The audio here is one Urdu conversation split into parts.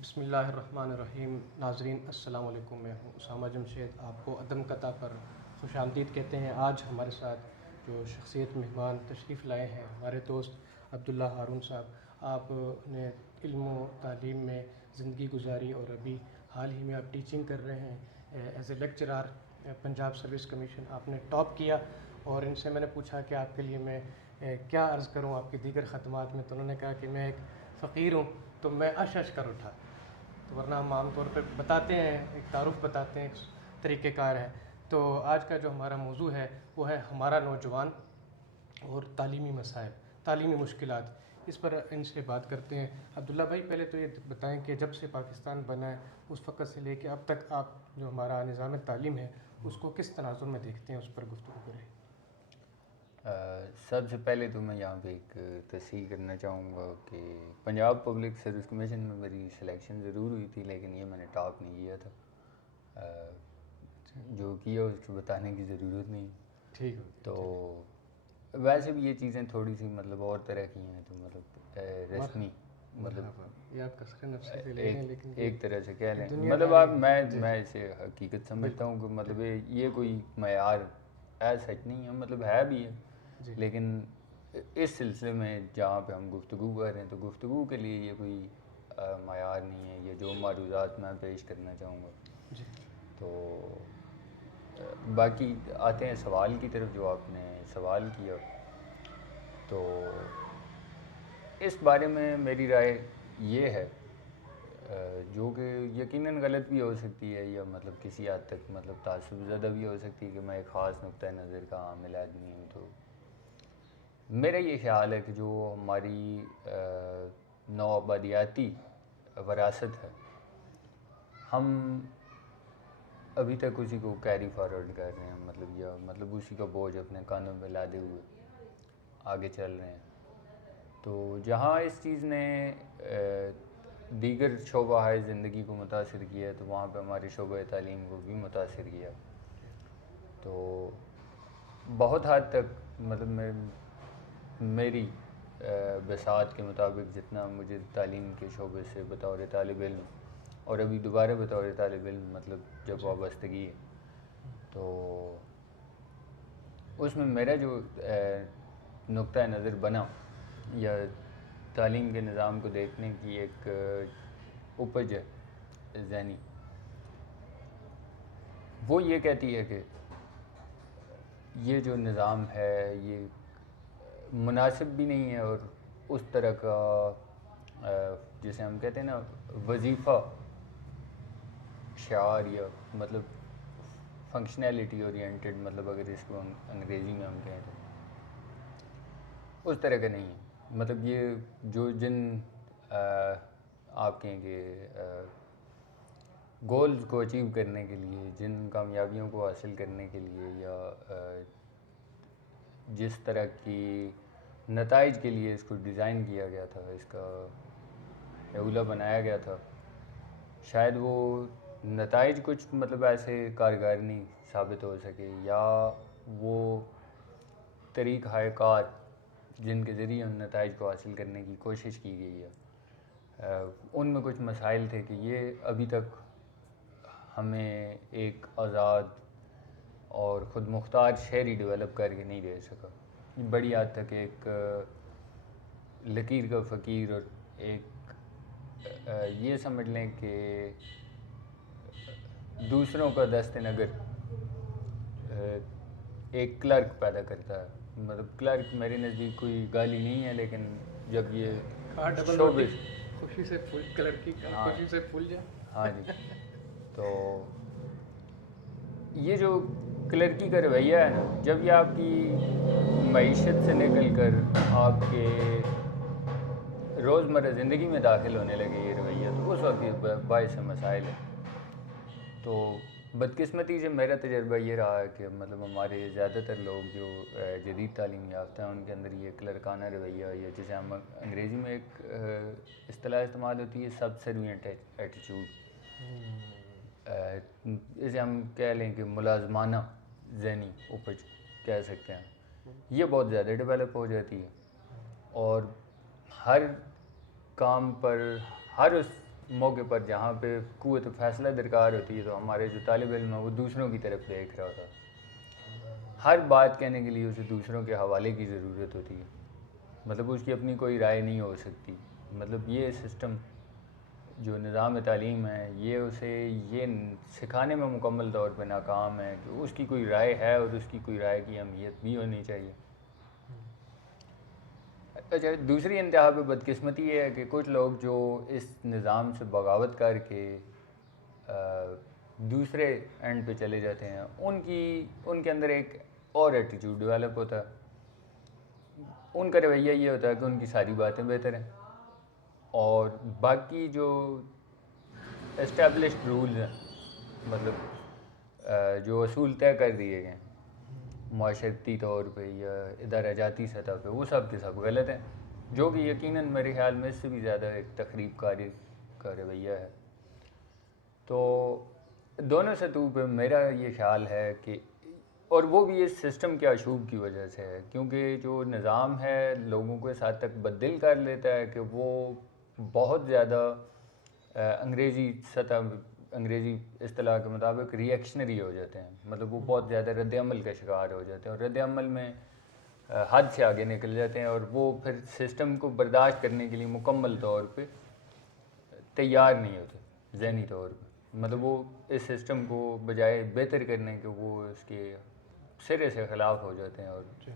بسم اللہ الرحمن الرحیم. ناظرین السلام علیکم. میں ہوں اسامہ جمشید. آپ کو عدم قطع پر خوش آمدید کہتے ہیں. آج ہمارے ساتھ جو شخصیت مہمان تشریف لائے ہیں ہمارے دوست عبداللہ ہارون صاحب. آپ نے علم و تعلیم میں زندگی گزاری اور ابھی حال ہی میں آپ ٹیچنگ کر رہے ہیں as a lecturer. Punjab service commission آپ نے ٹاپ کیا اور ان سے میں نے پوچھا کہ آپ کے لیے میں کیا عرض کروں آپ کی دیگر خدمات میں. تو انہوں نے کہا کہ میں ایک فقیر ہوں تو میں اش کر اٹھا. تو ورنہ ہم عام طور پہ بتاتے ہیں, ایک تعارف بتاتے ہیں, ایک طریقہ کار ہے. تو آج کا جو ہمارا موضوع ہے وہ ہے ہمارا نوجوان اور تعلیمی مسائل, تعلیمی مشکلات. اس پر ان سے بات کرتے ہیں. عبداللہ بھائی, پہلے تو یہ بتائیں کہ جب سے پاکستان بنا ہے اس وقت سے لے کے اب تک آپ جو ہمارا نظام تعلیم ہے اس کو کس تناظر میں دیکھتے ہیں, اس پر گفتگو کریں. سب سے پہلے تو میں یہاں پہ ایک تصحیح کرنا چاہوں گا کہ پنجاب پبلک سروس کمیشن میں میری سلیکشن ضرور ہوئی تھی, لیکن یہ میں نے ٹاپ نہیں کیا تھا. جو کیا اس کو بتانے کی ضرورت نہیں. ٹھیک ہے. تو ویسے بھی یہ چیزیں تھوڑی سی مطلب اور طرح کی ہیں, تو مطلب رسمی مطلب یہ آپ کا نفسی سے لے لیں, لیکن ایک طرح سے کہہ لیں مطلب آپ میں اسے حقیقت سمجھتا ہوں کہ مطلب یہ کوئی معیار ایز سچ نہیں ہے, مطلب ہے بھی ہے, لیکن اس سلسلے میں جہاں پہ ہم گفتگو کر رہے ہیں تو گفتگو کے لیے یہ کوئی معیار نہیں ہے. یہ جو معروضات میں پیش کرنا چاہوں گا. تو باقی آتے ہیں سوال کی طرف جو آپ نے سوال کیا. تو اس بارے میں میری رائے یہ ہے جو کہ یقیناً غلط بھی ہو سکتی ہے یا مطلب کسی حد تک مطلب تعصب زدہ بھی ہو سکتی ہے کہ میں ایک خاص نقطۂ نظر کا حامل آدمی ہوں. تو میرا یہ خیال ہے کہ جو ہماری نوآبادیاتی وراثت ہے ہم ابھی تک اسی کو کیری فارورڈ کر رہے ہیں, مطلب اسی کا بوجھ اپنے کانوں میں لادے ہوئے آگے چل رہے ہیں. تو جہاں اس چیز نے دیگر شعبہ زندگی کو متاثر کیا تو وہاں پہ ہمارے شعبہ تعلیم کو بھی متاثر کیا. تو بہت حد تک مطلب میری بساط کے مطابق جتنا مجھے تعلیم کے شعبے سے بطور طالب علم اور ابھی دوبارہ بطور طالب علم مطلب جب وابستگی ہے, تو اس میں میرا جو نقطۂ نظر بنا یا تعلیم کے نظام کو دیکھنے کی ایک اپج ہے ذہنی, وہ یہ کہتی ہے کہ یہ جو نظام ہے یہ مناسب بھی نہیں ہے, اور اس طرح کا جسے ہم کہتے ہیں نا وظیفہ شعار یا مطلب فنکشنالٹی اورینٹڈ, مطلب اگر اس کو انگریزی میں ہم کہیں تو اس طرح کا نہیں ہے. مطلب یہ جو جن آپ کہیں کہ گولز کو اچیو کرنے کے لیے, جن کامیابیوں کو حاصل کرنے کے لیے یا جس طرح کی نتائج کے لیے اس کو ڈیزائن کیا گیا تھا, اس کا اعولہ بنایا گیا تھا, شاید وہ نتائج کچھ مطلب ایسے کارگر نہیں ثابت ہو سکے, یا وہ طریقہ کار جن کے ذریعے ان نتائج کو حاصل کرنے کی کوشش کی گئی ہے ان میں کچھ مسائل تھے کہ یہ ابھی تک ہمیں ایک آزاد اور خود مختار شہری ڈیولپ کر کے نہیں دے سکا. بڑی حد تک ایک لکیر کا فقیر اور ایک یہ سمجھ لیں کہ دوسروں کا دست نگر ایک کلرک پیدا کرتا ہے. مطلب کلرک میرے نزدیک کوئی گالی نہیں ہے, لیکن جب یہ شعبے خوشی سے پھول کلر کی خوشی سے پھول جائے. ہاں جی, تو یہ جو کلرکی کا رویہ ہے نا, جب یہ آپ کی معیشت سے نکل کر آپ کے روزمرہ زندگی میں داخل ہونے لگے یہ رویہ, تو اس وقت یہ باعث مسائل ہے. تو بدقسمتی سے میرا تجربہ یہ رہا ہے کہ مطلب ہمارے زیادہ تر لوگ جو جدید تعلیم یافتہ ہیں ان کے اندر یہ کلرکانہ رویہ یا جسے ہم انگریزی میں ایک اصطلاح استعمال ہوتی ہے سبسروینٹ ایٹیچیوڈ, اسے ہم کہہ لیں کہ ملازمانہ ذہنی اپج کہہ سکتے ہیں, یہ بہت زیادہ ڈیولپ ہو جاتی ہے. اور ہر کام پر, ہر اس موقع پر جہاں پہ قوت فیصلہ درکار ہوتی ہے تو ہمارے جو طالب علم ہے وہ دوسروں کی طرف دیکھ رہا ہوتا ہے. ہر بات کہنے کے لیے اسے دوسروں کے حوالے کی ضرورت ہوتی ہے, مطلب اس کی اپنی کوئی رائے نہیں ہو سکتی. مطلب یہ سسٹم جو نظام تعلیم ہے یہ اسے یہ سکھانے میں مکمل طور پہ ناکام ہے کہ اس کی کوئی رائے ہے اور اس کی کوئی رائے کی اہمیت بھی ہونی چاہیے. اچھا, دوسری انتہا پہ بدقسمتی یہ ہے کہ کچھ لوگ جو اس نظام سے بغاوت کر کے دوسرے اینڈ پہ چلے جاتے ہیں ان کے اندر ایک اور ایٹیٹیوڈ ڈیولپ ہوتا ہے. ان کا رویہ یہ ہوتا ہے کہ ان کی ساری باتیں بہتر ہیں اور باقی جو اسٹیبلشڈ رولز ہیں, مطلب جو اصول طے کر دیے گئے ہیں معاشرتی طور پہ یا ادارہ جاتی سطح پہ, وہ سب کے سب غلط ہیں, جو کہ یقیناً میرے خیال میں اس سے بھی زیادہ ایک تخریب کاری کا رویہ ہے. تو دونوں سطحوں پہ میرا یہ خیال ہے کہ, اور وہ بھی اس سسٹم کے اشوب کی وجہ سے ہے, کیونکہ جو نظام ہے لوگوں کو اس حد تک بددل کر لیتا ہے کہ وہ بہت زیادہ انگریزی اصطلاح کے مطابق ری ایکشنری ہو جاتے ہیں. مطلب وہ بہت زیادہ رد عمل کا شکار ہو جاتے ہیں اور رد عمل میں حد سے آگے نکل جاتے ہیں اور وہ پھر سسٹم کو برداشت کرنے کے لیے مکمل طور پہ تیار نہیں ہوتے ذہنی طور پہ. مطلب وہ اس سسٹم کو بجائے بہتر کرنے کے وہ اس کے سرے سے خلاف ہو جاتے ہیں, اور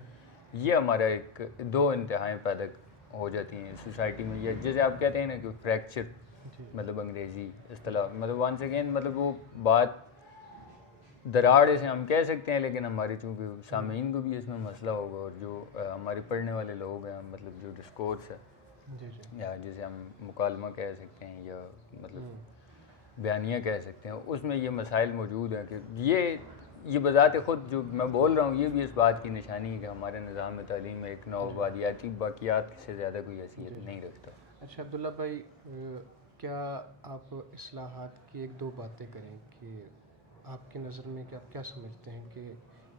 یہ ہمارا ایک دو انتہائیں پیدا ہو جاتی ہیں سوسائٹی میں. یہ جیسے آپ کہتے ہیں نا کہ فریکچر, مطلب انگریزی اصطلاح, مطلب وانس اگین مطلب وہ بات دراڑ سے ہم کہہ سکتے ہیں, لیکن ہمارے چونکہ سامعین کو بھی اس میں مسئلہ ہوگا اور جو ہمارے پڑھنے والے لوگ ہیں, مطلب جو ڈسکورس ہے یا جسے ہم مکالمہ کہہ سکتے ہیں یا مطلب بیانیہ کہہ سکتے ہیں, اس میں یہ مسائل موجود ہیں کہ یہ بذات خود جو میں بول رہا ہوں یہ بھی اس بات کی نشانی ہے کہ ہمارے نظام تعلیم میں ایک نوآبادیاتی باقیات سے زیادہ کوئی حیثیت نہیں رکھتا. اچھا عبداللہ بھائی, کیا آپ اصلاحات کی ایک دو باتیں کریں کہ آپ کی نظر میں کہ آپ کیا سمجھتے ہیں کہ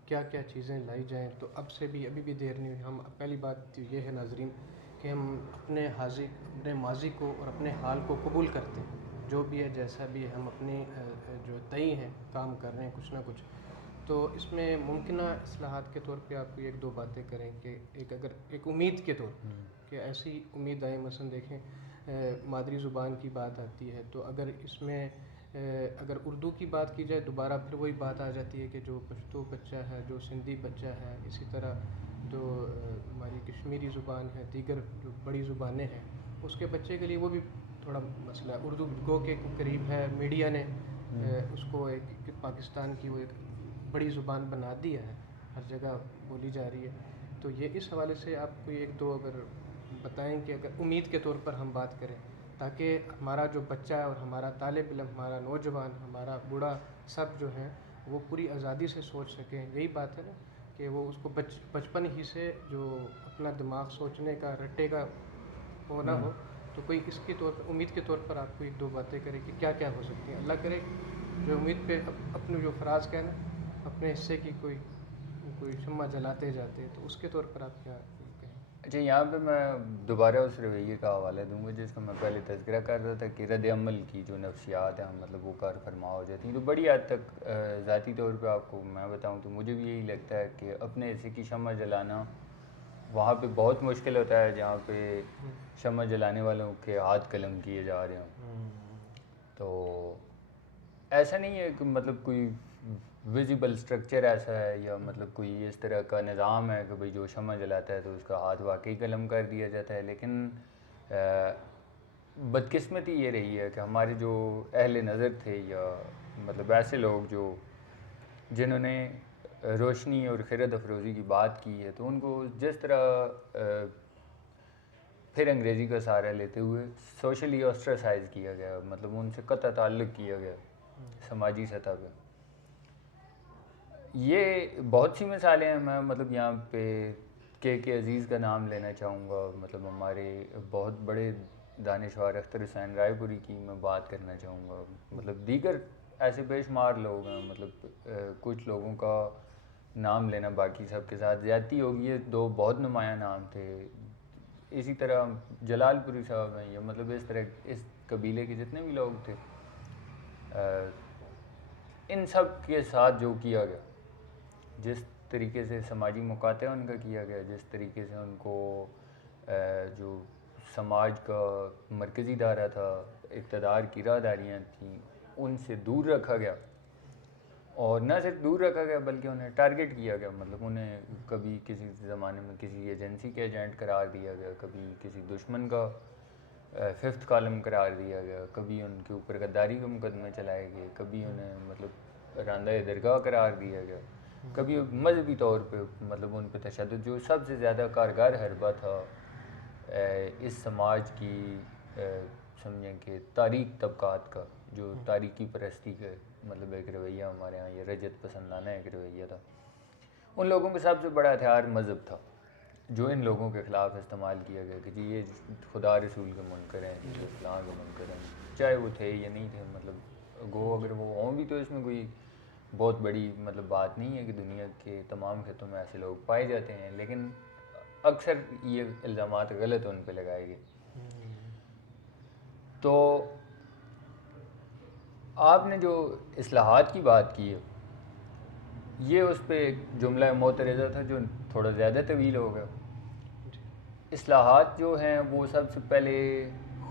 کیا کیا چیزیں لائی جائیں؟ تو اب سے بھی ابھی بھی دیر نہیں ہوئی. ہم پہلی بات یہ ہے ناظرین کہ ہم اپنے ماضی کو اور اپنے حال کو قبول کرتے ہیں, جو بھی ہے جیسا بھی ہے, ہم اپنے جو طئی ہیں کام کر رہے ہیں کچھ نہ کچھ. تو اس میں ممکنہ اصلاحات کے طور پہ آپ کو ایک دو باتیں کریں کہ ایک امید کے طور پر کہ ایسی امید آئے. مثلا دیکھیں مادری زبان کی بات آتی ہے تو اگر اس میں اگر اردو کی بات کی جائے دوبارہ پھر وہی بات آ جاتی ہے کہ جو پشتو بچہ ہے, جو سندھی بچہ ہے, اسی طرح جو ہماری کشمیری زبان ہے, دیگر جو بڑی زبانیں ہیں اس کے بچے کے لیے وہ بھی تھوڑا مسئلہ ہے. اردو گو کے قریب ہے, میڈیا نے اس کو ایک پاکستان کی وہ ایک بڑی زبان بنا دیا ہے, ہر جگہ بولی جا رہی ہے. تو یہ اس حوالے سے آپ کو ایک دو اگر بتائیں کہ اگر امید کے طور پر ہم بات کریں تاکہ ہمارا جو بچہ ہے اور ہمارا طالب علم, ہمارا نوجوان, ہمارا بوڑھا, سب جو ہیں وہ پوری آزادی سے سوچ سکیں. یہی بات ہے نا کہ وہ اس کو بچپن ہی سے جو اپنا دماغ سوچنے کا رٹے کا ہونا ہو. تو کوئی اس کے طور پر امید کے طور پر آپ کو ایک دو باتیں کریں کہ کیا کیا ہو سکتی ہیں. اللہ کرے جو امید پہ اپنے جو فراز کہنا اپنے حصے کی کوئی شمع جلاتے جاتے, تو اس کے طور پر آپ کیا کہیں؟ اچھا, یہاں پہ میں دوبارہ اس رویے کا حوالہ دوں گا جس کا میں پہلے تذکرہ کر رہا تھا کہ رد عمل کی جو نفسیات ہیں مطلب وہ کار فرما ہو جاتی ہیں. تو بڑی حد تک ذاتی طور پہ آپ کو میں بتاؤں تو مجھے بھی یہی لگتا ہے کہ اپنے حصے کی شمع جلانا وہاں پہ بہت مشکل ہوتا ہے جہاں پہ شمع جلانے والوں کے ہاتھ قلم کیے جا رہے ہوں. تو ایسا نہیں ہے کہ مطلب کوئی ویزیبل سٹرکچر ایسا ہے یا مطلب کوئی اس طرح کا نظام ہے کہ بھئی جو شمع جلاتا ہے تو اس کا ہاتھ واقعی قلم کر دیا جاتا ہے. لیکن بدقسمتی یہ رہی ہے کہ ہمارے جو اہل نظر تھے یا مطلب ایسے لوگ جو جنہوں نے روشنی اور خیرت افروزی کی بات کی ہے تو ان کو جس طرح پھر انگریزی کا سہارا لیتے ہوئے سوشلی آسٹراسائز کیا گیا, مطلب ان سے قطع تعلق کیا گیا سماجی سطح پہ. یہ بہت سی مثالیں ہیں. میں مطلب یہاں پہ کے عزیز کا نام لینا چاہوں گا, مطلب ہمارے بہت بڑے دانشور اختر حسین رائے پوری کی میں بات کرنا چاہوں گا. مطلب دیگر ایسے بے شمار لوگ ہیں, مطلب کچھ لوگوں کا نام لینا باقی سب کے ساتھ زیادتی ہوگی. یہ دو بہت نمایاں نام تھے. اسی طرح جلال پوری صاحب ہیں, یا مطلب اس طرح اس قبیلے کے جتنے بھی لوگ تھے، ان سب کے ساتھ جو کیا گیا، جس طریقے سے سماجی مقاطع ان کا کیا گیا، جس طریقے سے ان کو جو سماج کا مرکزی دائرہ تھا، اقتدار کی راہداریاں تھیں، ان سے دور رکھا گیا، اور نہ صرف دور رکھا گیا بلکہ انہیں ٹارگٹ کیا گیا. مطلب انہیں کبھی کسی زمانے میں کسی ایجنسی کے ایجنٹ قرار دیا گیا، کبھی کسی دشمن کا ففتھ کالم قرار دیا گیا، کبھی ان کے اوپر غداری کے مقدمے چلائے گئے، کبھی انہیں مطلب راندہ درگاہ قرار دیا گیا، کبھی مذہبی طور پہ مطلب ان پہ تشدد. جو سب سے زیادہ کارگر حربہ تھا اس سماج کی سمجھیں کہ تاریک طبقات کا، جو تاریکی پرستی کے مطلب ایک رویہ ہمارے ہاں یہ رجت پسندانہ ایک رویہ تھا، ان لوگوں کے سب سے بڑا ہتھیار مذہب تھا، جو ان لوگوں کے خلاف استعمال کیا گیا کہ جی یہ خدا رسول کے منکر ہیں، یہ فلاں کے منکر ہیں، چاہے وہ تھے یا نہیں تھے. مطلب گو اگر وہ ہوں بھی تو اس میں کوئی بہت بڑی مطلب بات نہیں ہے کہ دنیا کے تمام خطوں میں ایسے لوگ پائے جاتے ہیں، لیکن اکثر یہ الزامات غلط ان پہ لگائے گئے. تو آپ نے جو اصلاحات کی بات کی ہے، یہ اس پہ ایک جملہ معترضہ تھا جو تھوڑا زیادہ طویل ہو گیا. اصلاحات جو ہیں وہ سب سے پہلے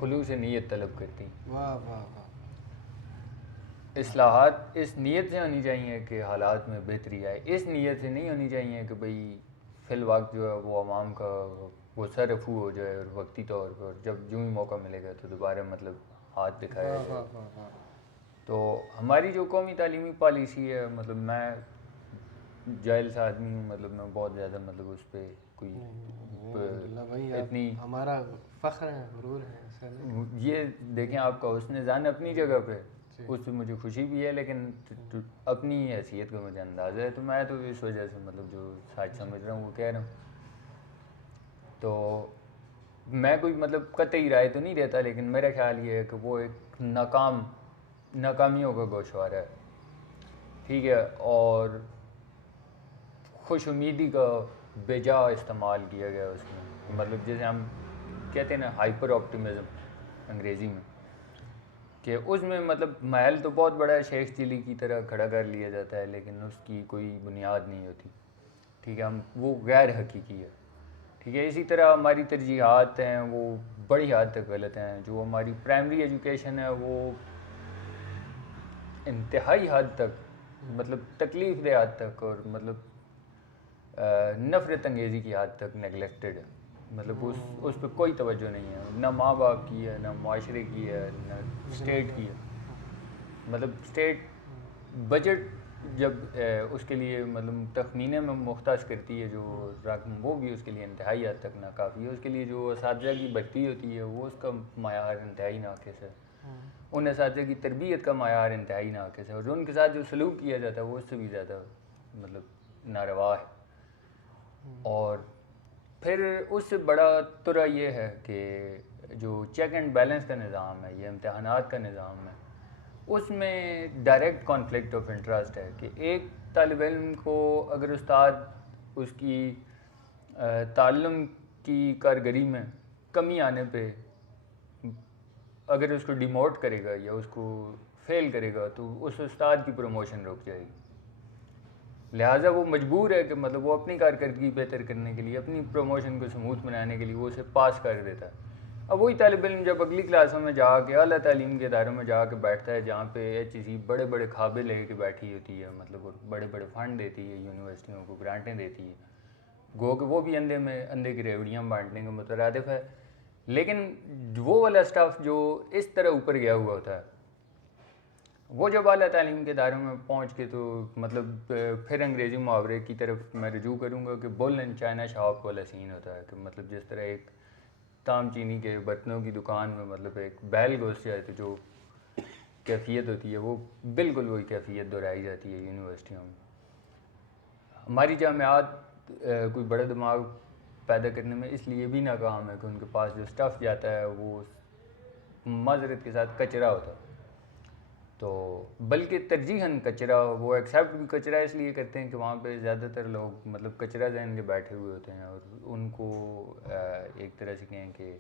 خلوص نیت طلب کرتی ہیں. واہ واہ واہ. اصلاحات اس نیت سے ہونی چاہیے کہ حالات میں بہتری آئے، اس نیت سے نہیں ہونی چاہیے کہ بھئی فی الوقت جو ہے وہ عوام کا وہ سر رفو ہو جائے اور وقتی طور پر جب جو ہی موقع ملے گا تو دوبارہ مطلب ہاتھ دکھایا جائے. تو ہماری جو قومی تعلیمی پالیسی ہے، مطلب میں جاہل سا آدمی ہوں، مطلب میں بہت زیادہ مطلب اس پہ کوئی اتنی ہمارا فخر ہے، غرور ہے. یہ دیکھیں آپ کا حسن ظن اپنی جگہ پہ، اس پہ مجھے خوشی بھی ہے، لیکن اپنی حیثیت کا مجھے اندازہ ہے، تو میں تو اس وجہ سے مطلب جو سچ سمجھ رہا ہوں وہ کہہ رہا ہوں. تو میں کوئی مطلب قطعی رائے تو نہیں دیتا، لیکن میرا خیال یہ ہے کہ وہ ایک ناکامیوں کا گوشوارہ ہے، ٹھیک ہے، اور خوش امیدی کا بے جا استعمال کیا گیا اس میں. مطلب جیسے ہم کہتے ہیں نا ہائپر آپٹیمزم انگریزی میں، کہ اس میں مطلب محل تو بہت بڑا ہے، شیخ چلی کی طرح کھڑا کر لیا جاتا ہے، لیکن اس کی کوئی بنیاد نہیں ہوتی، ٹھیک ہے، وہ غیر حقیقی ہے، ٹھیک ہے. اسی طرح ہماری ترجیحات ہیں وہ بڑی حد تک غلط ہیں. جو ہماری پرائمری ایجوکیشن ہے وہ انتہائی حد تک مطلب تکلیف دہ حد تک اور مطلب نفرت انگیزی کی حد تک نیگلیکٹڈ ہے. مطلب اس پہ کوئی توجہ نہیں ہے، نہ ماں باپ کی ہے، نہ معاشرے کی ہے، نہ اسٹیٹ کی ہے. مطلب اسٹیٹ بجٹ جب اس کے لیے مطلب تخمینے میں مختص کرتی ہے جو رقم، وہ بھی اس کے لیے انتہائی حد تک ناکافی ہے. اس کے لیے جو اساتذہ کی بھرتی ہوتی ہے وہ اس کا معیار انتہائی ناقص ہے، ان اساتذہ کی تربیت کا معیار انتہائی ناقص ہے، اور ان کے ساتھ جو سلوک کیا جاتا ہے وہ اس سے بھی زیادہ مطلب ناروا ہے. اور پھر اس سے بڑا ترا یہ ہے کہ جو چیک اینڈ بیلنس کا نظام ہے، یہ امتحانات کا نظام ہے، اس میں ڈائریکٹ کانفلکٹ آف انٹرسٹ ہے کہ ایک طالب علم کو اگر استاد اس کی تعلم کی کارگری میں کمی آنے پہ اگر اس کو ڈیموٹ کرے گا یا اس کو فیل کرے گا تو اس استاد کی پروموشن رک جائے گی. لہٰذا وہ مجبور ہے کہ مطلب وہ اپنی کارکردگی بہتر کرنے کے لیے، اپنی پروموشن کو سموتھ بنانے کے لیے وہ اسے پاس کر دیتا ہے. اب وہی طالب علم جب اگلی کلاسوں میں جا کے اعلیٰ تعلیم کے اداروں میں جا کے بیٹھتا ہے جہاں پہ HEC بڑے بڑے خوابے لے کے بیٹھی ہوتی ہے، مطلب بڑے بڑے فنڈ دیتی ہے، یونیورسٹیوں کو گرانٹیں دیتی ہے، گو کہ وہ بھی اندھے کی ریوڑیاں بانٹنے کا مترادف ہے. لیکن وہ والا سٹف جو اس طرح اوپر گیا ہوا ہوتا ہے وہ جب اعلیٰ تعلیم کے اداروں میں پہنچ کے تو مطلب پھر انگریزی محاورے کی طرف میں رجوع کروں گا کہ بل اینڈ چائنا شاپ والا سین ہوتا ہے کہ مطلب جس طرح ایک تام چینی کے برتنوں کی دکان میں مطلب ایک بیل گوشت جائے تو جو کیفیت ہوتی ہے وہ بالکل وہی کیفیت دہرائی جاتی ہے یونیورسٹیوں میں. ہماری جامعات کوئی بڑا دماغ پیدا کرنے میں اس لیے بھی ناکام ہے کہ ان کے پاس جو سٹف جاتا ہے وہ معذرت کے ساتھ کچرا ہوتا ہے. تو بلکہ ترجیحاً کچرا وہ ایکسیپٹ بھی کچرا اس لیے کرتے ہیں کہ وہاں پہ زیادہ تر لوگ مطلب کچرا ذہن کے بیٹھے ہوئے ہوتے ہیں، اور ان کو ایک طرح سے کہیں کہ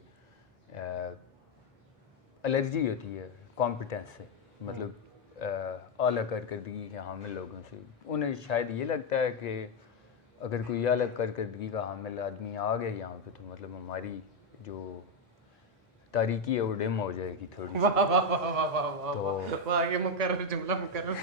الرجی ہوتی ہے کمپٹنس سے، مطلب اعلیٰ کارکردگی کے حامل لوگوں سے. انہیں شاید یہ لگتا ہے کہ اگر کوئی اعلیٰ کارکردگی کا حامل آدمی آ گیا یہاں پہ تو مطلب ہماری جو تاریکی ہے وہ ڈم ہو جائے گی تھوڑی سی. واہ واہ واہ واہ واہ واہ واہ، یہ مکرر جملہ مکرر.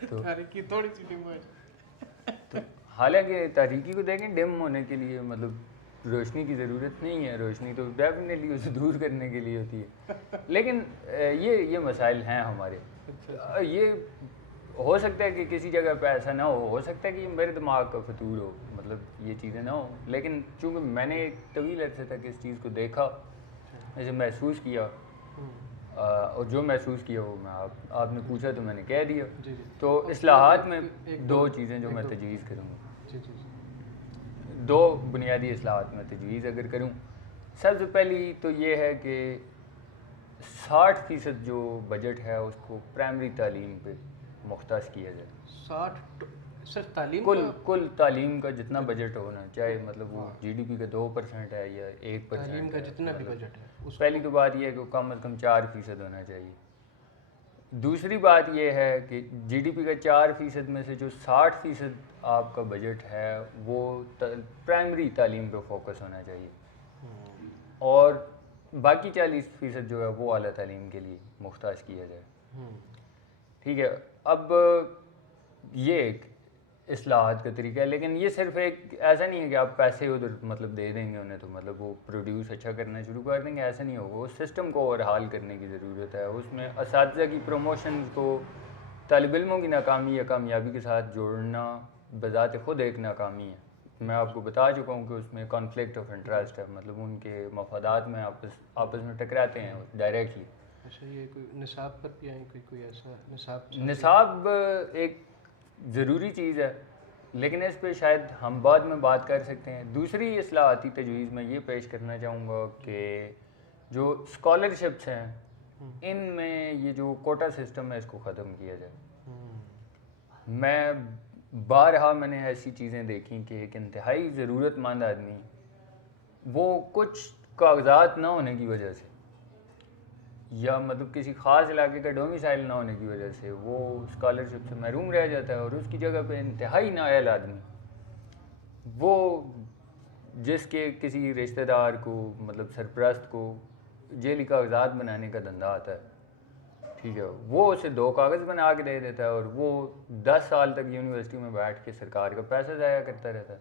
تو تاریکی تھوڑی سی ڈم ہو جائے. تو حالانکہ تاریکی کو دیکھیں ڈم ہونے کے لیے مطلب روشنی کی ضرورت نہیں ہے، روشنی تو ڈیفینیٹلی اسے دور کرنے کے لیے ہوتی ہے. لیکن یہ مسائل ہیں ہمارے. یہ ہو سکتا ہے کہ کسی جگہ پہ ایسا نہ ہو سکتا ہے کہ میرے دماغ کا فطور ہو، مطلب یہ چیزیں نہ ہوں. لیکن چونکہ میں نے ایک طویل عرصے تک اس چیز کو دیکھا، اسے محسوس کیا، اور جو محسوس کیا وہ میں آپ نے پوچھا تو میں نے کہہ دیا. تو اصلاحات میں دو چیزیں جو میں تجویز کروں گا، دو بنیادی اصلاحات میں تجویز اگر کروں. سب سے پہلی تو یہ ہے کہ 60% جو بجٹ ہے اس کو پرائمری تعلیم پہ مختص کیا جائے. 60 صرف تعلیم کل تعلیم کا جتنا بجٹ ہونا چاہے، مطلب وہ جی ڈی پی کا 2% ہے یا 1%، تعلیم کا جتنا بھی بجٹ ہے. پہلی تو بات یہ ہے کہ کم از کم 4% ہونا چاہیے. دوسری بات یہ ہے کہ جی ڈی پی کا 4% میں سے جو 60% آپ کا بجٹ ہے وہ پرائمری تعلیم پہ فوکس ہونا چاہیے، اور باقی 40% جو ہے وہ اعلیٰ تعلیم کے لیے مختص کیا جائے. ٹھیک ہے. اب یہ ایک اصلاحات کا طریقہ ہے، لیکن یہ صرف ایک ایسا نہیں ہے کہ آپ پیسے ادھر مطلب دے دیں گے انہیں تو مطلب وہ پروڈیوس اچھا کرنا شروع کر دیں گے. ایسا نہیں ہوگا. اس سسٹم کو اوورہال کرنے کی ضرورت ہے. اس میں اساتذہ کی پروموشنز کو طالب علموں کی ناکامی یا کامیابی کے ساتھ جوڑنا بذات خود ایک ناکامی ہے. میں آپ کو بتا چکا ہوں کہ اس میں کانفلکٹ آف انٹرسٹ ہے، مطلب ان کے مفادات میں آپس میں ٹکراتے ہیں ڈائریکٹلی. اچھا، یہ کوئی نصاب پر بھی آئیں، کوئی ایسا نصاب ایک ضروری چیز ہے، لیکن اس پہ شاید ہم بعد میں بات کر سکتے ہیں. دوسری اصلاحاتی تجویز میں یہ پیش کرنا چاہوں گا کہ جو اسکالرشپس ہیں ان میں یہ جو کوٹا سسٹم ہے اس کو ختم کیا جائے. میں نے ایسی چیزیں دیکھیں کہ ایک انتہائی ضرورت مند آدمی وہ کچھ کاغذات نہ ہونے کی وجہ سے یا مطلب کسی خاص علاقے کا ڈومیسائل نہ ہونے کی وجہ سے وہ اسکالرشپ سے محروم رہ جاتا ہے، اور اس کی جگہ پہ انتہائی نااہل آدمی وہ جس کے کسی رشتہ دار کو مطلب سرپرست کو جیلی کاغذات بنانے کا دھندا آتا ہے، ٹھیک ہے، وہ اسے 2 کاغذ بنا کے دے دیتا ہے اور وہ 10 سال تک یونیورسٹی میں بیٹھ کے سرکار کا پیسہ ضائع کرتا رہتا ہے.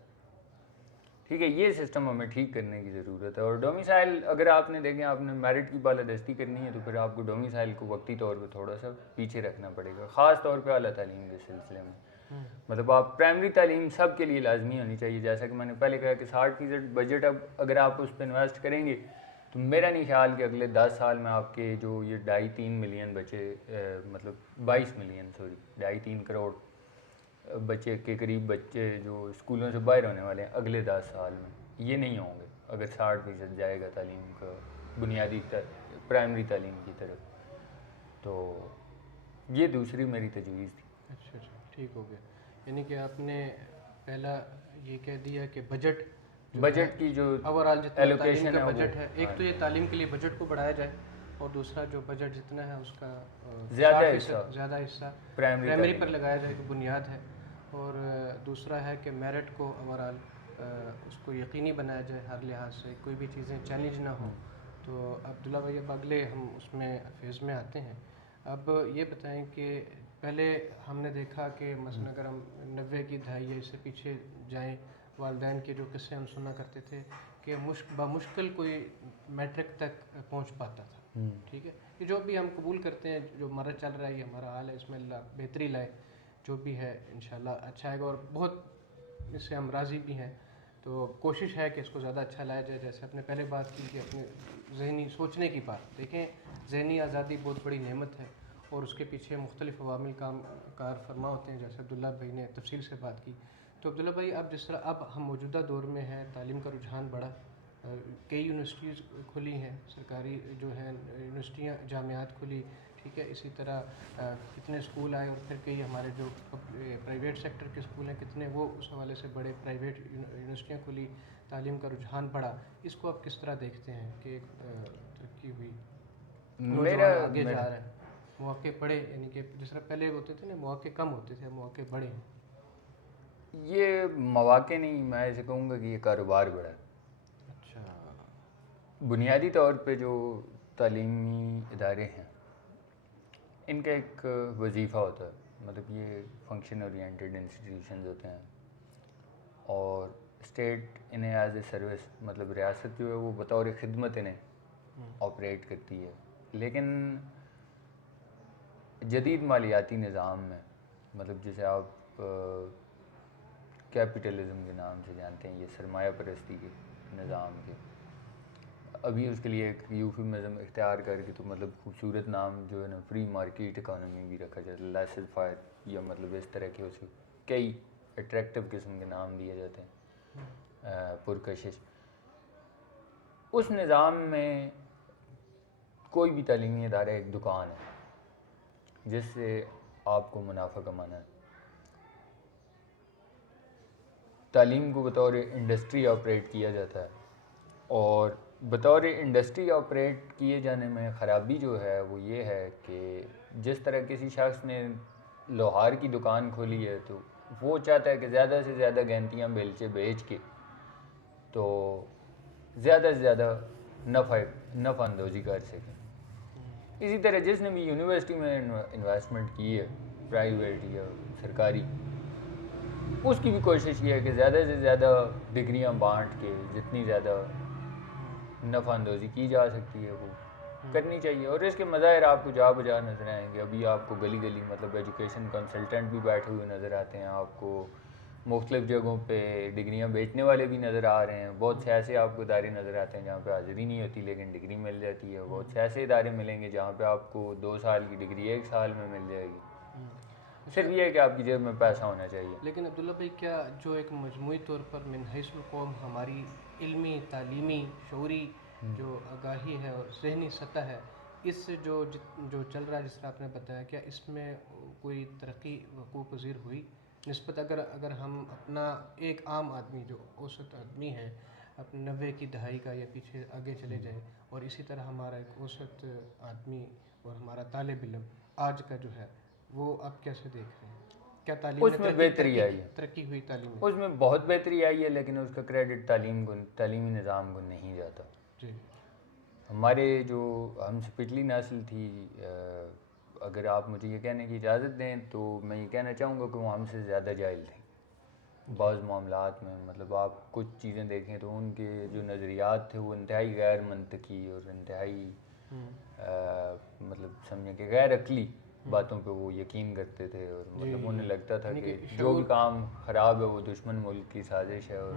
ٹھیک ہے. یہ سسٹم ہمیں ٹھیک کرنے کی ضرورت ہے. اور ڈومیسائل اگر آپ نے دیکھیں آپ نے میرٹ کی بالادستی کرنی ہے تو پھر آپ کو ڈومیسائل کو وقتی طور پہ تھوڑا سا پیچھے رکھنا پڑے گا، خاص طور پہ اعلیٰ تعلیم کے سلسلے میں. مطلب آپ پرائمری تعلیم سب کے لیے لازمی ہونی چاہیے. جیسا کہ میں نے پہلے کہا کہ 60% بجٹ اب اگر آپ اس پہ انویسٹ کریں گے تو میرا نہیں خیال کہ اگلے 10 سال میں آپ کے جو یہ 2.5-3 ملین بچے مطلب 22 ملین 2.5-3 کروڑ بچے کے قریب بچے جو اسکولوں سے باہر ہونے والے ہیں اگلے 10 سال میں یہ نہیں ہوں گے اگر 60% جائے گا تعلیم کا بنیادی پرائمری تعلیم کی طرف. تو یہ دوسری میری تجویز تھی. اچھا ٹھیک ہو گیا. یعنی کہ آپ نے پہلا یہ کہہ دیا کہ بجٹ کی جو اوور آل جتنا ایلوکیشن کا بجٹ ہے، ایک تو یہ تعلیم کے لیے بجٹ کو بڑھایا جائے، اور دوسرا جو بجٹ جتنا ہے اس کا زیادہ حصہ پرائمری پر لگایا جائے کہ بنیاد ہے، اور دوسرا ہے کہ میرٹ کو اوور آل اس کو یقینی بنایا جائے ہر لحاظ سے، کوئی بھی چیزیں چیلنج نہ ہوں. تو عبداللہ بھائی اب اگلے ہم اس میں فیز میں آتے ہیں. اب یہ بتائیں کہ پہلے ہم نے دیکھا کہ مثلا اگر ہم 90 کی دہائی یا اس سے پیچھے جائیں، والدین کے جو قصے ہم سنا کرتے تھے کہ بمشکل کوئی میٹرک تک پہنچ پاتا تھا. ٹھیک ہے. یہ جو بھی ہم قبول کرتے ہیں جو ہمارا چل رہا ہے یہ ہمارا حال ہے، اس میں اللہ بہتری لائے، جو بھی ہے انشاءاللہ اچھا آئے گا، اور بہت اس سے ہم راضی بھی ہیں. تو کوشش ہے کہ اس کو زیادہ اچھا لایا جائے. جیسے آپ نے پہلے بات کی کہ اپنے ذہنی سوچنے کی بات دیکھیں، ذہنی آزادی بہت بڑی نعمت ہے اور اس کے پیچھے مختلف عوامل کار فرما ہوتے ہیں، جیسے عبداللہ بھائی نے تفصیل سے بات کی. تو عبداللہ بھائی اب جس طرح اب ہم موجودہ دور میں ہیں، تعلیم کا رجحان بڑھا، کئی یونیورسٹیز کھلی ہیں سرکاری جو ہیں یونیورسٹیاں جامعات کھلی، ٹھیک ہے. اسی طرح کتنے اسکول آئے، اور پھر کئی ہمارے جو پرائیویٹ سیکٹر کے اسکول ہیں کتنے وہ اس حوالے سے بڑے پرائیویٹ یونیورسٹیاں کھلی، تعلیم کا رجحان بڑھا. اس کو آپ کس طرح دیکھتے ہیں کہ ترقی ہوئی، میرا نوجوان آگے جا رہا ہے، مواقع بڑھے، یعنی کہ جس طرح پہلے ہوتے تھے نا مواقع کم ہوتے تھے، مواقع بڑھے ہیں؟ یہ مواقع نہیں، میں ایسے کہوں گا کہ یہ کاروبار بڑھا ہے. اچھا. بنیادی طور پہ جو تعلیمی ادارے ہیں ان کا ایک وظیفہ ہوتا ہے، مطلب یہ فنکشن اورینٹیڈ انسٹیٹیوشنز ہوتے ہیں، اور اسٹیٹ انہیں ایز اے سروس، مطلب ریاست جو ہے وہ بطور خدمت انہیں آپریٹ کرتی ہے. لیکن جدید مالیاتی نظام میں، مطلب جسے آپ کیپٹلزم کے نام سے جانتے ہیں، یہ سرمایہ پرستی کے نظام کے، ابھی اس کے لیے ایک یوفیمزم اختیار کر کے تو مطلب خوبصورت نام جو ہے نا فری مارکیٹ اکانومی بھی رکھا جاتا ہے، لیسر فائر، یا مطلب اس طرح کے اسے کئی اٹریکٹیو قسم کے نام دیے جاتے ہیں پرکشش. اس نظام میں کوئی بھی تعلیمی ادارہ ایک دکان ہے جس سے آپ کو منافع کمانا ہے. تعلیم کو بطور انڈسٹری آپریٹ کیا جاتا ہے، اور بطور انڈسٹری آپریٹ کیے جانے میں خرابی جو ہے وہ یہ ہے کہ جس طرح کسی شخص نے لوہار کی دکان کھولی ہے تو وہ چاہتا ہے کہ زیادہ سے زیادہ گینتیاں بیلچے بیچ کے تو زیادہ سے زیادہ نفع اندوزی کر سکیں. اسی طرح جس نے بھی یونیورسٹی میں انویسٹمنٹ کی ہے، پرائیویٹ یا سرکاری، اس کی بھی کوشش یہ ہے کہ زیادہ سے زیادہ ڈگریاں بانٹ کے جتنی زیادہ نفع اندوزی کی جا سکتی ہے وہ کرنی چاہیے. اور اس کے مظاہر آپ کو جا بجا نظر آئیں گے. ابھی آپ کو گلی گلی مطلب ایجوکیشن کنسلٹنٹ بھی بیٹھے ہوئے نظر آتے ہیں، آپ کو مختلف جگہوں پہ ڈگریاں بیچنے والے بھی نظر آ رہے ہیں. بہت سے ایسے آپ کو ادارے نظر آتے ہیں جہاں پہ حاضری نہیں ہوتی لیکن ڈگری مل جاتی ہے. بہت سے ایسے ادارے ملیں گے جہاں پہ آپ کو 2 سال کی ڈگری 1 سال میں مل جائے گی. صرف یہ ہے کہ آپ کی جیب میں پیسہ ہونا چاہیے. لیکن عبداللہ بھائی، کیا جو ایک مجموعی طور پر من حیث القوم ہماری علمی، تعلیمی، شعوری جو آگاہی ہے اور ذہنی سطح ہے، اس سے جو چل رہا ہے جس طرح آپ نے بتایا، کیا اس میں کوئی ترقی وقوع پذیر ہوئی نسبت اگر ہم اپنا ایک عام آدمی جو اوسط آدمی ہے اپنے 90 کی دہائی کا یا پیچھے آگے چلے جائیں، اور اسی طرح ہمارا ایک اوسط آدمی اور ہمارا طالب علم آج کا جو ہے وہ آپ کیسے دیکھ رہے ہیں؟ کیا تعلیم اس میں بہتری آئی ہے، ترقی ہوئی تعلیم میں؟ اس میں بہت بہتری آئی ہے، لیکن اس کا کریڈٹ تعلیمی نظام کو نہیں جاتا. جی. ہمارے جو ہم سے پچھلی نسل تھی، اگر آپ مجھے یہ کہنے کی اجازت دیں تو میں یہ کہنا چاہوں گا کہ وہ ہم سے زیادہ جاہل تھے بعض معاملات میں. مطلب آپ کچھ چیزیں دیکھیں تو ان کے جو نظریات تھے وہ انتہائی غیر منطقی اور انتہائی مطلب سمجھیں کہ غیر عقلی باتوں پہ وہ یقین کرتے تھے، اور مطلب انہیں لگتا تھا کہ جو بھی کام خراب ہے وہ دشمن ملک کی سازش ہے، اور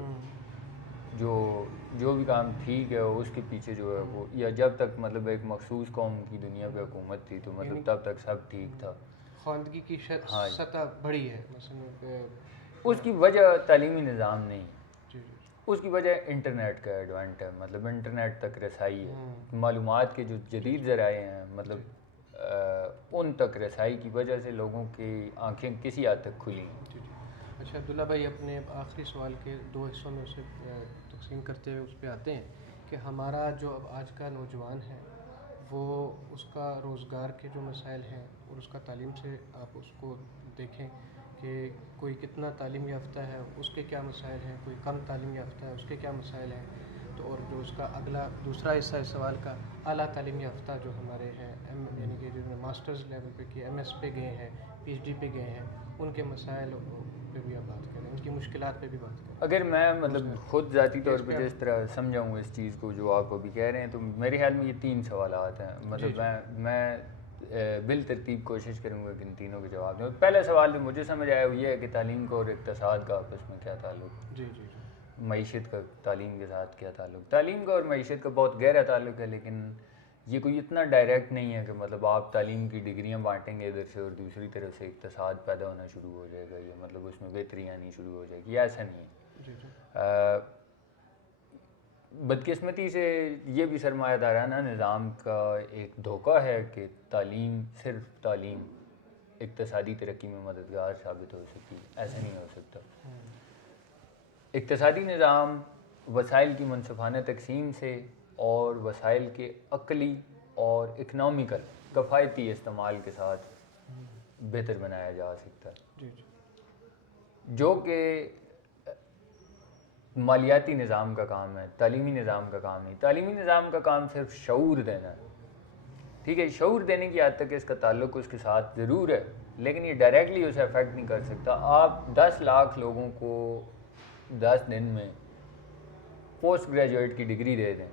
جو بھی کام ٹھیک ہے اس کے پیچھے جو ہے وہ، یا جب تک مطلب ایک مخصوص قوم کی دنیا پہ حکومت تھی تو مطلب تب تک سب ٹھیک تھا. خواندگی کی سطح بڑھی ہے مثلا. اس کی وجہ تعلیمی نظام نہیں، جی. اس کی وجہ انٹرنیٹ کا ایڈوانٹ ہے، مطلب انٹرنیٹ تک رسائی ہے. معلومات کے جو جدید ذرائع ہیں مطلب ان تک رسائی کی وجہ سے لوگوں کی آنکھیں کسی حد تک کھلی ہیں. جی. اچھا عبداللہ بھائی، اپنے آخری سوال کے 2 حصوں میں اسے تقسیم کرتے ہوئے اس پہ آتے ہیں کہ ہمارا جو اب آج کا نوجوان ہے وہ اس کا روزگار کے جو مسائل ہیں اور اس کا تعلیم سے آپ اس کو دیکھیں کہ کوئی کتنا تعلیم یافتہ ہے، اس کے کیا مسائل ہیں، کوئی کم تعلیم یافتہ ہے اس کے کیا مسائل ہیں، تو اور جو اس کا اگلا دوسرا حصہ اس سوال کا، اعلیٰ تعلیم یافتہ جو ہمارے ہیں یعنی کہ جنہوں نے ماسٹرز لیول پہ کی، ایم ایس پہ گئے ہیں، پی ایچ ڈی پہ گئے ہیں، ان کے مسائل پہ بھی آپ بات کریں، ان کی مشکلات پہ بھی بات کریں. اگر میں مطلب خود ذاتی طور پہ جس طرح سمجھاؤں اس چیز کو جو آپ ابھی کہہ رہے ہیں، تو میرے خیال میں یہ 3 سوالات ہیں. مطلب میں بالترتیب کوشش کروں گا کہ ان تینوں کے جواب دوں. پہلا سوال جو مجھے سمجھ آیا وہ یہ ہے کہ تعلیم کا اور اقتصاد کا آپس میں کیا تعلق. جی. معیشت کا تعلیم کے ساتھ کیا تعلق. تعلیم کا اور معیشت کا بہت گہرا تعلق ہے، لیکن یہ کوئی اتنا ڈائریکٹ نہیں ہے کہ مطلب آپ تعلیم کی ڈگریاں بانٹیں گے ادھر سے اور دوسری طرف سے اقتصاد پیدا ہونا شروع ہو جائے گا، یا مطلب اس میں بہتری آنی شروع ہو جائے گی. ایسا نہیں ہے. بدقسمتی سے یہ بھی سرمایہ دارانہ نظام کا ایک دھوکہ ہے کہ تعلیم، صرف تعلیم اقتصادی ترقی میں مددگار ثابت ہو سکتی ہے. ایسا نہیں ہو سکتا. اقتصادی نظام وسائل کی منصفانہ تقسیم سے اور وسائل کے عقلی اور اکنامیکل کفایتی استعمال کے ساتھ بہتر بنایا جا سکتا ہے، جی جی جو کہ مالیاتی نظام کا کام ہے، تعلیمی نظام کا کام نہیں. تعلیمی نظام کا کام صرف شعور دینا ہے. ٹھیک ہے، شعور دینے کی حد تک اس کا تعلق اس کے ساتھ ضرور ہے، لیکن یہ ڈائریکٹلی اسے افیکٹ نہیں کر سکتا. آپ 10 لاکھ لوگوں کو 10 دن میں پوسٹ گریجویٹ کی ڈگری دے دیں،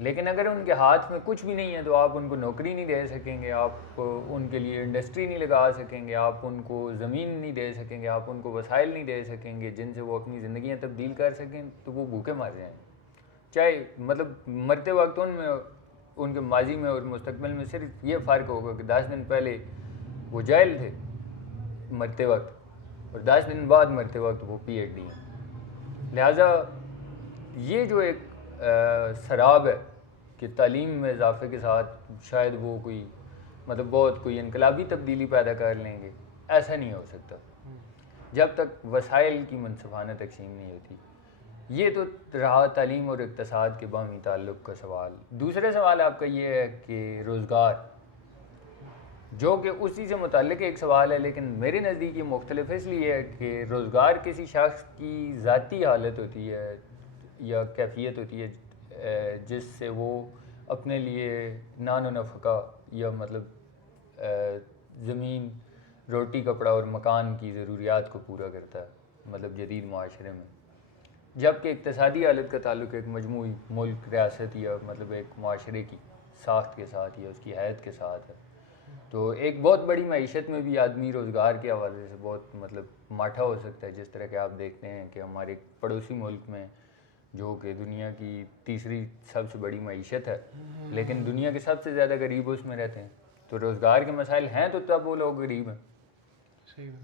لیکن اگر ان کے ہاتھ میں کچھ بھی نہیں ہے تو آپ ان کو نوکری نہیں دے سکیں گے، آپ ان کے لیے انڈسٹری نہیں لگا سکیں گے، آپ ان کو زمین نہیں دے سکیں گے، آپ ان کو وسائل نہیں دے سکیں گے جن سے وہ اپنی زندگیاں تبدیل کر سکیں، تو وہ بھوکے مر جائیں. چاہے مطلب مرتے وقت ان میں، ان کے ماضی میں اور مستقبل میں صرف یہ فرق ہوگا کہ 10 دن پہلے وہ جاہل تھے مرتے وقت، اور 10 دن بعد مرتے وقت وہ پی ایچ ڈی ہیں. لہٰذا یہ جو ایک سراب ہے کہ تعلیم میں اضافے کے ساتھ شاید وہ کوئی مطلب بہت کوئی انقلابی تبدیلی پیدا کر لیں گے، ایسا نہیں ہو سکتا جب تک وسائل کی منصفانہ تقسیم نہیں ہوتی. یہ تو رہا تعلیم اور اقتصاد کے باہمی تعلق کا سوال. دوسرا سوال آپ کا یہ ہے کہ روزگار، جو کہ اسی سے متعلق ایک سوال ہے، لیکن میرے نزدیک یہ مختلف اس لیے ہے کہ روزگار کسی شخص کی ذاتی حالت ہوتی ہے یا کیفیت ہوتی ہے جس سے وہ اپنے لیے نان و نفقہ یا مطلب زمین، روٹی، کپڑا اور مکان کی ضروریات کو پورا کرتا ہے مطلب جدید معاشرے میں، جبکہ اقتصادی حالت کا تعلق ایک مجموعی ملک، ریاست یا مطلب ایک معاشرے کی ساخت کے ساتھ یا اس کی حیت کے ساتھ ہے. تو ایک بہت بڑی معیشت میں بھی آدمی روزگار کے حوالے سے بہت مطلب ماٹھا ہو سکتا ہے، جس طرح کہ آپ دیکھتے ہیں کہ ہمارے پڑوسی ملک میں جو کہ دنیا کی تیسری سب سے بڑی معیشت ہے، لیکن دنیا کے سب سے زیادہ غریب اس میں رہتے ہیں. تو روزگار کے مسائل ہیں تو تب وہ لوگ غریب ہیں.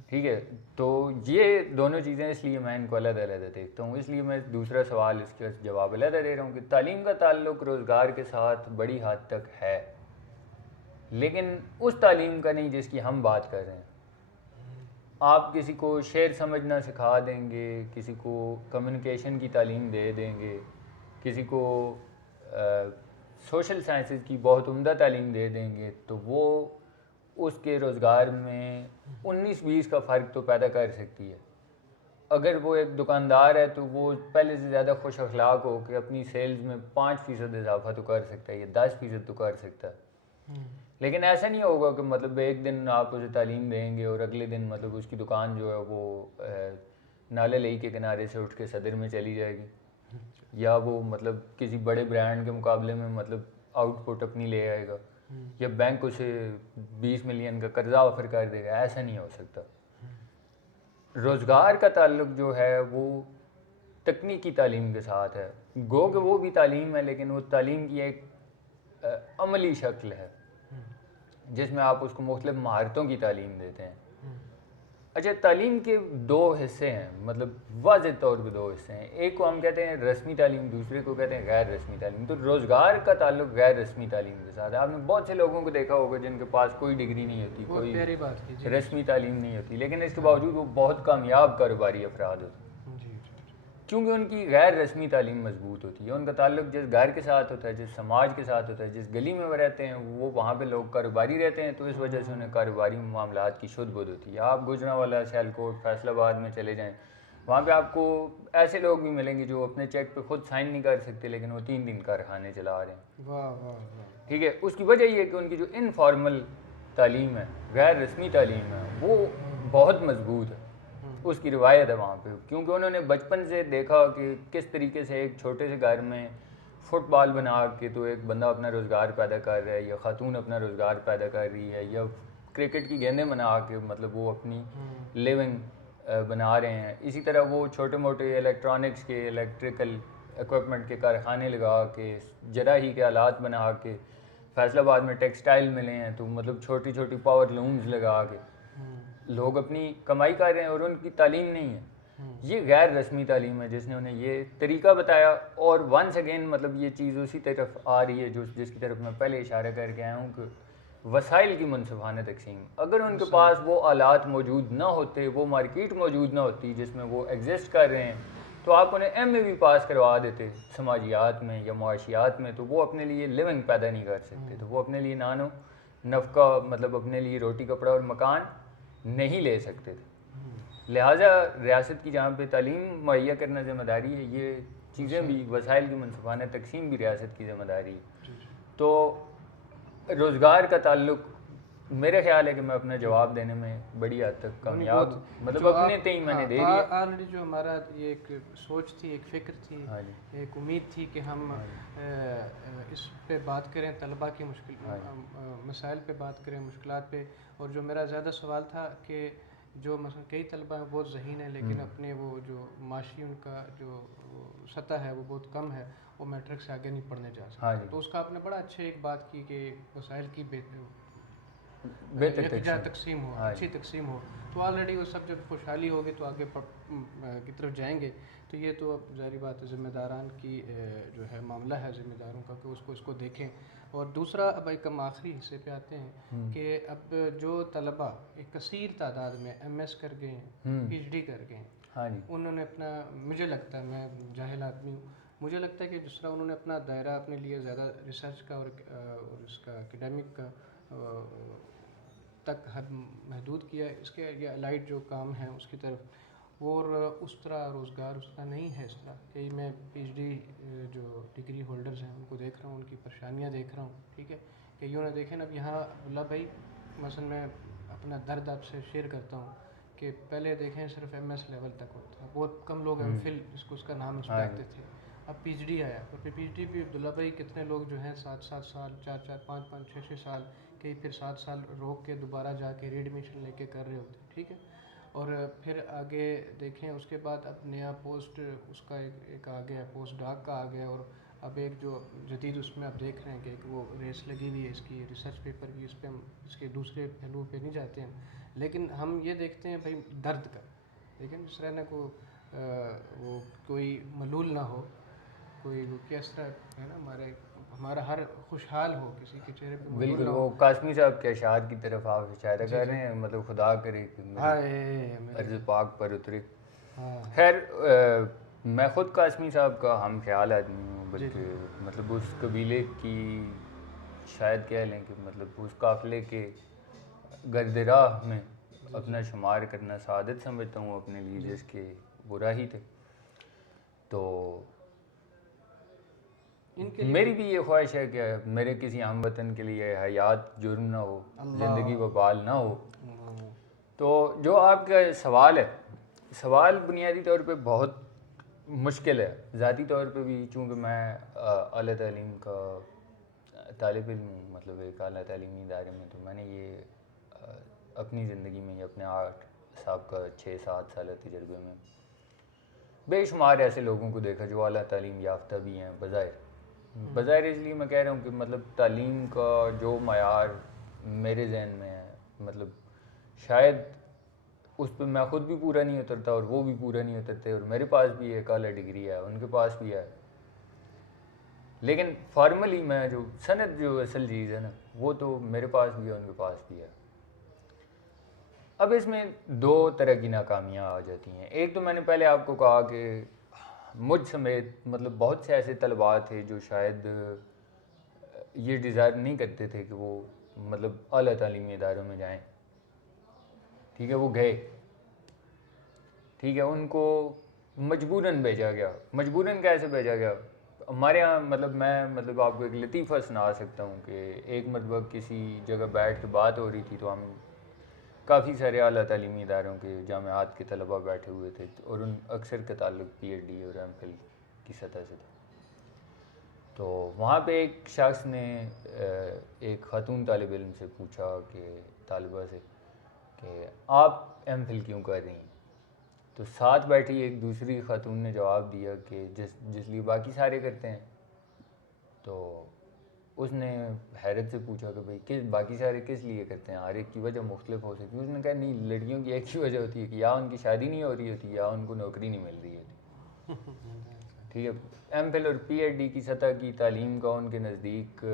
ٹھیک ہے، تو یہ دونوں چیزیں اس لیے میں ان کو علیحدہ علیحدہ دیکھتا ہوں. اس لیے میں دوسرا سوال اس کا جواب علیحدہ دے رہا ہوں کہ تعلیم کا تعلق روزگار کے ساتھ بڑی حد تک ہے، لیکن اس تعلیم کا نہیں جس کی ہم بات کر رہے ہیں. آپ کسی کو شعر سمجھنا سکھا دیں گے، کسی کو کمیونیکیشن کی تعلیم دے دیں گے، کسی کو سوشل سائنسز کی بہت عمدہ تعلیم دے دیں گے، تو وہ اس کے روزگار میں 19-20 کا فرق تو پیدا کر سکتی ہے. اگر وہ ایک دکاندار ہے تو وہ پہلے سے زیادہ خوش اخلاق ہو کہ اپنی سیلز میں 5% اضافہ تو کر سکتا ہے یا 10% تو کر سکتا ہے. لیکن ایسا نہیں ہوگا کہ مطلب ایک دن آپ اسے تعلیم دیں گے اور اگلے دن مطلب اس کی دکان جو ہے وہ نالے لئی کے کنارے سے اٹھ کے صدر میں چلی جائے گی، یا وہ مطلب کسی بڑے برانڈ کے مقابلے میں مطلب آؤٹ پٹ اپنی لے آئے گا، یا بینک اسے 20 ملین کا قرضہ آفر کر دے گا. ایسا نہیں ہو سکتا. روزگار کا تعلق جو ہے وہ تکنیکی تعلیم کے ساتھ ہے. گو کہ وہ بھی تعلیم ہے، لیکن وہ تعلیم کی ایک عملی شکل ہے جس میں آپ اس کو مختلف مہارتوں کی تعلیم دیتے ہیں. اچھا، تعلیم کے 2 حصے ہیں، مطلب واضح طور پہ 2 حصے ہیں. ایک کو ہم کہتے ہیں رسمی تعلیم، دوسرے کو کہتے ہیں غیر رسمی تعلیم. تو روزگار کا تعلق غیر رسمی تعلیم کے ساتھ ہے. آپ نے بہت سے لوگوں کو دیکھا ہوگا جن کے پاس کوئی ڈگری نہیں ہوتی، کوئی رسمی تعلیم نہیں ہوتی، لیکن اس کے باوجود وہ بہت کامیاب کاروباری افراد ہوتے ہیں، کیونکہ ان کی غیر رسمی تعلیم مضبوط ہوتی ہے. ان کا تعلق جس گھر کے ساتھ ہوتا ہے، جس سماج کے ساتھ ہوتا ہے، جس گلی میں وہ رہتے ہیں، وہ وہاں پہ لوگ کاروباری رہتے ہیں، تو اس وجہ سے انہیں کاروباری معاملات کی شدھ بدھ ہوتی ہے. آپ گوجرانوالہ، سیالکوٹ، فیصل آباد میں چلے جائیں، وہاں پہ آپ کو ایسے لوگ بھی ملیں گے جو اپنے چیک پہ خود سائن نہیں کر سکتے، لیکن وہ 3 دن کارخانے چلا رہے ہیں. ٹھیک ہے، اس کی وجہ یہ ہے کہ ان کی جو انفارمل تعلیم ہے، غیر رسمی تعلیم ہے، وہ بہت مضبوط ہے. اس کی روایت ہے وہاں پہ، کیونکہ انہوں نے بچپن سے دیکھا کہ کس طریقے سے ایک چھوٹے سے گھر میں فٹ بال بنا کے تو ایک بندہ اپنا روزگار پیدا کر رہا ہے، یا خاتون اپنا روزگار پیدا کر رہی ہے، یا کرکٹ کی گیندیں بنا کے مطلب وہ اپنی لیونگ بنا رہے ہیں. اسی طرح وہ چھوٹے موٹے الیکٹرانکس کے، الیکٹریکل اکوپمنٹ کے کارخانے لگا کے، جراحی کے آلات بنا کے، فیصل آباد میں ٹیکسٹائل ملے ہیں تو مطلب چھوٹی چھوٹی پاور لومز لگا کے لوگ اپنی کمائی کر رہے ہیں، اور ان کی تعلیم نہیں ہے. یہ غیر رسمی تعلیم ہے جس نے انہیں یہ طریقہ بتایا. اور ونس اگین مطلب یہ چیز اسی طرف آ رہی ہے جس کی طرف میں پہلے اشارہ کر کے آیا ہوں کہ وسائل کی منصفانہ تقسیم. اگر ان کے پاس وہ آلات موجود نہ ہوتے، وہ مارکیٹ موجود نہ ہوتی جس میں وہ ایگزسٹ کر رہے ہیں، تو آپ انہیں ایم اے بھی پاس کروا دیتے سماجیات میں یا معاشیات میں، تو وہ اپنے لیے لیونگ پیدا نہیں کر سکتے، تو وہ اپنے لیے نان و نفقہ مطلب اپنے لیے روٹی کپڑا اور مکان نہیں لے سکتے تھے. لہٰذا ریاست کی جہاں پہ تعلیم مہیا کرنا ذمہ داری ہے، یہ چیزیں بھی وسائل کی منصفانہ تقسیم بھی ریاست کی ذمہ داری ہے. تو روزگار کا تعلق میرے خیال ہے کہ میں اپنا جواب دینے میں بڑی حد تک کامیاب مطلب اپنے تئیں میں نے دے دیا. آلریڈی جو ہمارا یہ ایک سوچ تھی، ایک فکر تھی، ایک امید تھی کہ ہم اس پہ بات کریں، طلباء کی مسائل پہ بات کریں، مشکلات پہ. اور جو میرا زیادہ سوال تھا کہ جو مثلا کئی طلباء بہت ذہین ہیں لیکن اپنے وہ جو معاشی ان کا جو سطح ہے وہ بہت کم ہے، وہ میٹرک سے آگے نہیں پڑھنے جا سکتے. تو اس کا آپ نے بڑا اچھا ایک بات کی کہ وسائل کی بہتر تقسیم ہو، اچھی تقسیم ہو. تو آلریڈی وہ سب جب خوشحالی ہوگی تو آگے کی طرف جائیں گے. تو یہ تو اب ظاہری بات ہے ذمہ داران کی جو ہے معاملہ ہے ذمہ داروں کا کہ اس کو دیکھیں. اور دوسرا اب ایک ہم آخری حصے پہ آتے ہیں کہ اب جو طلباء ایک کثیر تعداد میں ایم ایس کر گئے ہیں، پی ایچ ڈی کر گئے ہیں، انہوں نے اپنا، مجھے لگتا ہے، میں جاہل آدمی ہوں، مجھے لگتا ہے کہ جس طرح انہوں نے اپنا دائرہ اپنے لیے زیادہ ریسرچ کا اور اس کا اکیڈیمک کا تک حد محدود کیا ہے، اس کے یہ الائٹ جو کام ہیں اس کی طرف، اور اس طرح روزگار اس طرح نہیں ہے. اس طرح کہ میں پی ایچ ڈی جو ڈگری ہولڈرز ہیں ان کو دیکھ رہا ہوں، ان کی پریشانیاں دیکھ رہا ہوں. ٹھیک ہے کہ یوں نہ دیکھیں. اب یہاں اللہ بھائی مثلا میں اپنا درد آپ سے شیئر کرتا ہوں کہ پہلے دیکھیں صرف ایم ایس لیول تک ہوتا ہے، بہت کم لوگ ایم فل جس کو اس کا نام اس پہ آتے تھے. اب پی ایچ ڈی آیا، اور پی ایچ ڈی بھی عبداللہ بھائی کتنے لوگ جو ہیں 7 سال 4 5 6 سال کئی پھر 7 سال روک کے دوبارہ جا کے ری ایڈمیشن لے کے کر رہے ہوتے ہیں. ٹھیک ہے. اور پھر آگے دیکھیں اس کے بعد اب نیا پوسٹ اس کا ایک آ گیا، پوسٹ ڈاک کا آ گیا. اور اب ایک جو جدید اس میں آپ دیکھ رہے ہیں کہ ایک وہ ریس لگی ہوئی ہے اس کی ریسرچ پیپر کی. اس پہ ہم اس کے دوسرے پہلو پہ نہیں جاتے ہیں، لیکن ہم یہ دیکھتے ہیں بھائی درد کا، لیکن جس طرح نہ وہ کوئی ملول نہ ہو، کوئی وہ کس طرح ہے نا ہمارا ہر خوشحال ہو، کسی کے چہرے پہ ملول نہ ہو. وہ قاسمی صاحب کے اشعار کی طرف آپ اشارہ کر رہے ہیں، مطلب خدا کرے کہ عرض پاک پر اترے. خیر میں خود قاسمی صاحب کا ہم خیال آدمی ہوں، بلکہ مطلب اس قبیلے کی شاید کہہ لیں کہ مطلب اس قافلے کے گرد راہ میں اپنا شمار کرنا سعادت سمجھتا ہوں اپنے لیے، جس کے وہ راہی تھے. تو میری بھی یہ خواہش ہے کہ میرے کسی ہم وطن کے لیے حیات جرم نہ ہو، زندگی وبال نہ ہو. تو جو آپ کا سوال ہے، سوال بنیادی طور پہ بہت مشکل ہے. ذاتی طور پہ بھی چونکہ میں اعلیٰ تعلیم کا طالب علم ہوں، مطلب ایک اعلیٰ تعلیمی ادارے میں، تو میں نے یہ اپنی زندگی میں اپنے 8 سابقہ 6-7 سالہ تجربے میں بے شمار ایسے لوگوں کو دیکھا جو اعلیٰ تعلیم یافتہ بھی ہیں بظاہر اس لیے میں کہہ رہا ہوں کہ مطلب تعلیم کا جو معیار میرے ذہن میں ہے، مطلب شاید اس پہ میں خود بھی پورا نہیں اترتا اور وہ بھی پورا نہیں اترتے. اور میرے پاس بھی ایک اعلیٰ ڈگری ہے، ان کے پاس بھی ہے، لیکن فارملی میں جو سند جو اصل چیز ہے نا، وہ تو میرے پاس بھی ہے، ان کے پاس بھی ہے. اب اس میں 2 طرح کی ناکامیاں آ جاتی ہیں. ایک تو میں نے پہلے آپ کو کہا کہ مجھ سمیت مطلب بہت سے ایسے طلباء تھے جو شاید یہ ڈیزائر نہیں کرتے تھے کہ وہ مطلب اعلیٰ تعلیمی اداروں میں جائیں. ٹھیک ہے، وہ گئے. ٹھیک ہے، ان کو مجبوراً بھیجا گیا. مجبوراً کیسے بھیجا گیا؟ ہمارے ہاں مطلب میں مطلب آپ کو ایک لطیفہ سنا سکتا ہوں کہ ایک مرتبہ کسی جگہ بیٹھ کے بات ہو رہی تھی، تو ہم کافی سارے اعلیٰ تعلیمی اداروں کے جامعات کے طلباء بیٹھے ہوئے تھے، اور ان اکثر کا تعلق پی ایچ ڈی اور ایم فل کی سطح سے تھا. تو وہاں پہ ایک شخص نے ایک خاتون طالب علم سے پوچھا کہ طالبہ سے کہ آپ ایم فل کیوں کر رہی ہیں؟ تو ساتھ بیٹھی ایک دوسری خاتون نے جواب دیا کہ جس لیے باقی سارے کرتے ہیں. تو اس نے حیرت سے پوچھا کہ بھئی باقی سارے کس لیے کرتے ہیں؟ ہر ایک کی وجہ مختلف ہو سکتی ہے. اس نے کہا نہیں، لڑکیوں کی ایک ہی وجہ ہوتی ہے کہ یا ان کی شادی نہیں ہو رہی ہوتی یا ان کو نوکری نہیں مل رہی ہوتی. ٹھیک ہے، ایم فل اور پی ایچ ڈی کی سطح کی تعلیم کا ان کے نزدیک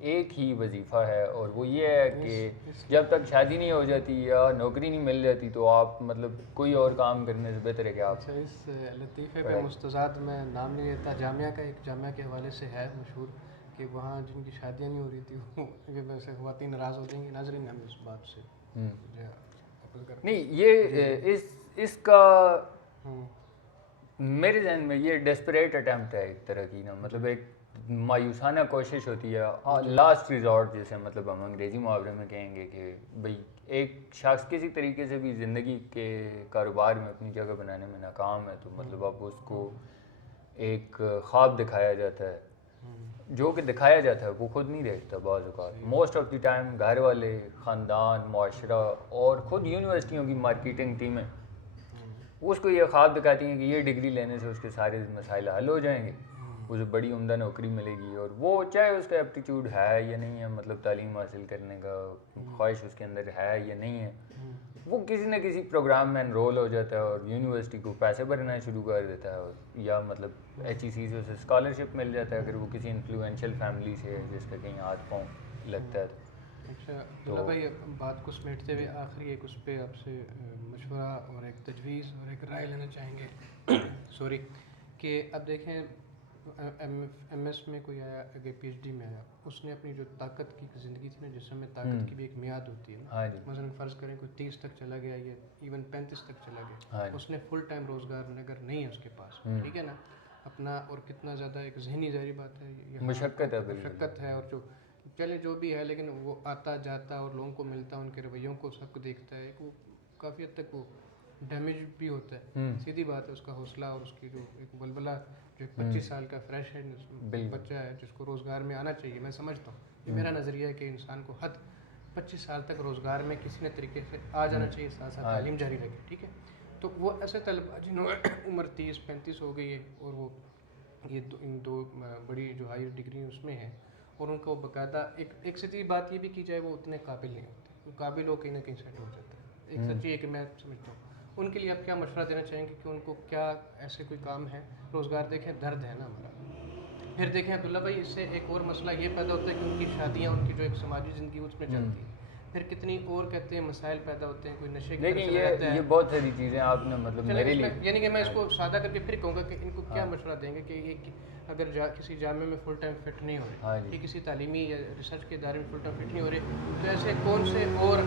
ایک ہی وظیفہ ہے، اور وہ یہ ہے کہ جب تک شادی نہیں ہو جاتی یا نوکری نہیں مل جاتی تو آپ مطلب کوئی اور کام کرنے سے بہتر ہے کہ آپ اس لطیفے پہ مستضاد میں نام نہیں لیتا، جامعہ کا ایک جامعہ کے حوالے سے ہے مشہور کہ وہاں جن کی شادیاں نہیں ہو رہی تھی وہ سے خواتین ناراض ہو جائیں گی. ناظرین ہم اس بات سے نہیں، یہ اس کا میرے ذہن میں یہ ڈیسپریٹ اٹیمپٹ ہے ایک طرح کی نا، مطلب ایک مایوسانہ کوشش ہوتی ہے، لاسٹ ریزورٹ جیسے مطلب ہم انگریزی محاورے میں کہیں گے کہ بھئی ایک شخص کسی طریقے سے بھی زندگی کے کاروبار میں اپنی جگہ بنانے میں ناکام ہے تو مطلب اب اس کو ایک خواب دکھایا جاتا ہے، جو کہ دکھایا جاتا ہے وہ خود نہیں دیکھتا بعض اوقات. موسٹ آف دی ٹائم گھر والے، خاندان، معاشرہ اور خود یونیورسٹیوں کی مارکیٹنگ ٹیمیں اس کو یہ خواب دکھاتی ہیں کہ یہ ڈگری لینے سے اس کے سارے مسائل حل ہو جائیں گے، اسے بڑی عمدہ نوکری ملے گی، اور وہ چاہے اس کا ایپٹیچیوڈ ہے یا نہیں ہے، مطلب تعلیم حاصل کرنے کا خواہش اس کے اندر ہے یا نہیں ہے، وہ کسی نہ کسی پروگرام میں انرول ہو جاتا ہے اور یونیورسٹی کو پیسے بھرنا شروع کر دیتا ہے، یا مطلب ایچ ای سی سے اسے اسکالرشپ مل جاتا ہے اگر وہ کسی انفلوئنشیل فیملی سے ہے جس کا کہیں ہاتھ پاؤں لگتا ہے. اچھا عبداللہ بھائی، بات کو سمیٹتے ہوئے آخری ایک اس پہ آپ سے مشورہ اور ایک تجویز اور ایک رائے لینا چاہیں گے سوری کہ اب دیکھیں ایم ایس میں کوئی آیا، اگر پی ایچ ڈی میں آیا، اس نے اپنی جو طاقت کی زندگی تھی نا، جسم میں طاقت کی بھی ایک میعاد ہوتی ہے نا، مثلاً فرض کریں کوئی 30 تک چلا گیا یا ایون 35 تک چلا گیا، اس نے فل ٹائم روزگار اگر نہیں ہے اس کے پاس، ٹھیک ہے نا، اپنا اور کتنا زیادہ ایک ذہنی ظاہری بات ہے، مشقت ہے، اور جو چلے جو بھی ہے، لیکن وہ آتا جاتا اور لوگوں کو ملتا، ان کے رویوں کو سب کو دیکھتا ہے، وہ کافی حد تک وہ ڈیمیج بھی ہوتا ہے. سیدھی بات ہے، اس کا حوصلہ اور اس کی جو ایک ولولہ، جو 25 سال کا فریش ہے بچہ ہے جس کو روزگار میں آنا چاہیے، میں سمجھتا ہوں، یہ میرا نظریہ ہے کہ انسان کو حد 25 سال تک روزگار میں کسی نہ طریقے سے آ جانا چاہیے، ساتھ ساتھ تعلیم جاری رکھے، ٹھیک ہے. تو وہ ایسے طلبا جنہوں عمر 30-35 ہو گئی ہے اور وہ یہ ان دو بڑی جو ہائر ڈگری اس میں ہے، اور ان کو باقاعدہ ایک سچی بات یہ بھی کی جائے، وہ اتنے قابل نہیں ہوتے، وہ قابل ہو کہیں نہ کہیں سیٹ ہو جاتا ہے، ایک سچی ہے کہ میں سمجھتا ہوں. ان کے لیے آپ کیا مشورہ دینا چاہیں گے کہ ان کو کیا ایسے کوئی کام ہے؟ روزگار دیکھیں درد ہے نا ہمارا. پھر دیکھیں عبداللہ بھائی، اس سے ایک اور مسئلہ یہ پیدا ہوتا ہے کہ ان کی شادیاں، ان کی جو ایک سماجی زندگی اس میں چلتی ہے، پھر کتنی اور کہتے ہیں مسائل پیدا ہوتے ہیں، کوئی نشے کی طرف چلا جاتا ہے. یہ بہت ساری چیزیں آپ نے مطلب میرے لیے، یعنی کہ میں اس کو سادہ کر کے پھر کہوں گا کہ ان کو کیا مشورہ دیں گے کہ یہ اگر کسی جامعہ میں فل ٹائم فٹ نہیں ہو رہے، کہ کسی تعلیمی یا ریسرچ کے ادارے میں فل ٹائم فٹ نہیں ہو رہے، تو ایسے کون سے اور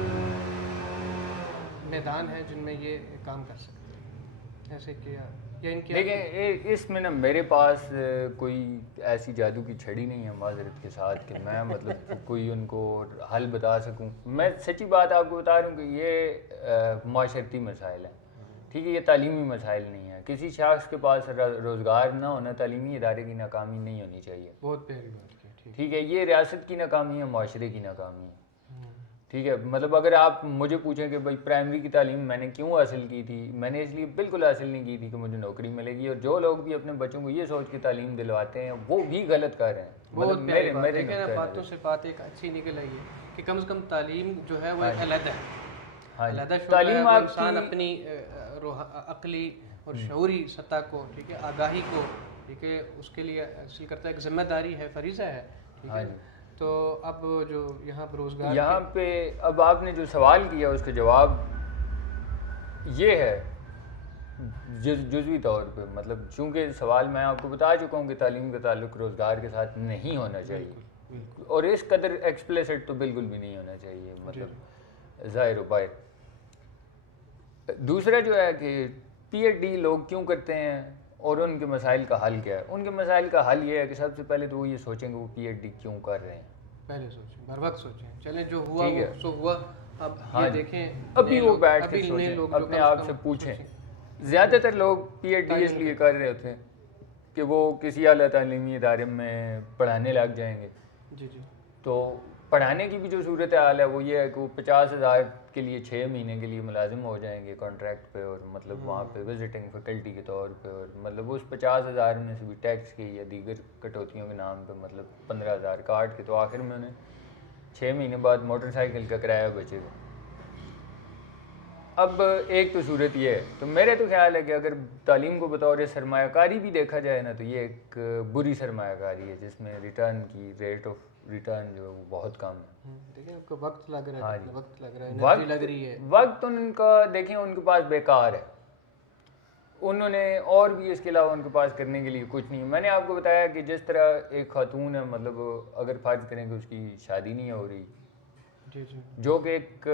میدان ہیں جن میں یہ کام کر سکتے ہیں؟ ایسے کیا یا ان کے دیکھیں اس میں نا میرے پاس کوئی ایسی جادو کی چھڑی نہیں ہے معذرت کے ساتھ کہ میں مطلب کوئی ان کو حل بتا سکوں. میں سچی بات آپ کو بتا رہا ہوں کہ یہ معاشرتی مسائل ہیں، ٹھیک ہے، یہ تعلیمی مسائل نہیں ہیں. کسی شخص کے پاس روزگار نہ ہونا تعلیمی ادارے کی ناکامی نہیں ہونی چاہیے. بہت پیاری بات کی، ٹھیک ہے، یہ ریاست کی ناکامی ہے، معاشرے کی ناکامی ہے. ٹھیک ہے، مطلب اگر آپ مجھے پوچھیں کہ بھائی پرائمری کی تعلیم میں نے کیوں حاصل کی تھی، میں نے اس لیے بالکل حاصل نہیں کی تھی کہ مجھے نوکری ملے گی. اور جو لوگ بھی اپنے بچوں کو یہ سوچ کے تعلیم دلواتے ہیں وہ بھی غلط کر رہے ہیں. بہت پیاری بات ہے کہ باتوں سے بات ایک اچھی نکل آئی ہے کہ کم از کم تعلیم جو ہے وہ علیحدہ ہے، علیحدہ شعبہ ہے. وہ انسان اپنی عقلی اور شعوری سطح کو، ٹھیک ہے، آگاہی کو، ٹھیک ہے، اس کے لیے حاصل کرتا ہے، ایک ذمہ داری ہے، فریضہ ہے، ٹھیک ہے. تو اب جو یہاں پر روزگار، یہاں پہ اب آپ نے جو سوال کیا اس کا جواب یہ ہے جزوی طور پہ، مطلب چونکہ سوال میں آپ کو بتا چکا ہوں کہ تعلیم کا تعلق روزگار کے ساتھ نہیں ہونا چاہیے، اور اس قدر ایکسپلیسٹ تو بالکل بھی نہیں ہونا چاہیے، مطلب ظاہر و باہر. دوسرا جو ہے کہ پی ایچ ڈی لوگ کیوں کرتے ہیں اور ان کے مسائل کا حل کیا ہے. ان کے مسائل کا حل یہ ہے کہ سب سے پہلے تو وہ یہ سوچیں کہ وہ پی ایچ ڈی کیوں کر رہے ہیں. پہلے سوچیں، بر وقت سوچیں، چلیں جو ہوا وہ سو ہوا. اب یہ دیکھیں ابھی وہ بیٹھ کے سوچیں، اپنے آپ سے پوچھیں. زیادہ تر لوگ پی ایچ ڈی اس لیے کر رہے ہوتے ہیں کہ وہ کسی اعلیٰ تعلیمی ادارے میں پڑھانے لگ جائیں گے. جی جی. تو پڑھانے کی بھی جو صورت حال ہے وہ یہ ہے کہ وہ 50,000 کے لیے 6 مہینے کے لیے ملازم ہو جائیں گے کانٹریکٹ پہ، اور مطلب وہاں پہ وزٹنگ فیکلٹی کے طور پہ، اور مطلب اس 50,000 میں سے بھی ٹیکس کی یا دیگر کٹوتیوں کے نام پہ مطلب 15,000 کاٹ کے تو آخر میں انہیں 6 مہینے بعد موٹر سائیکل کا کرایہ بچے گا. اب ایک تو صورت یہ ہے، تو میرے تو خیال ہے کہ اگر تعلیم کو بطور سرمایہ کاری بھی دیکھا جائے نا، تو یہ ایک بری سرمایہ کاری ہے جس میں ریٹرن کی ریٹ آف ریٹرن جو ہے وہ بہت کم ہے. دیکھیں آپ کو وقت لگ رہا ہے، وقت لگ رہا ہے، وقت انرجی لگ رہی ہے. وقت ان کا دیکھیں ان کے پاس بیکار ہے، انہوں نے اور بھی اس کے علاوہ ان کے پاس کرنے کے لیے کچھ نہیں. میں نے آپ کو بتایا کہ جس طرح ایک خاتون ہے، مطلب اگر فرض کریں کہ اس کی شادی نہیں ہو رہی، جی جی، جو کہ ایک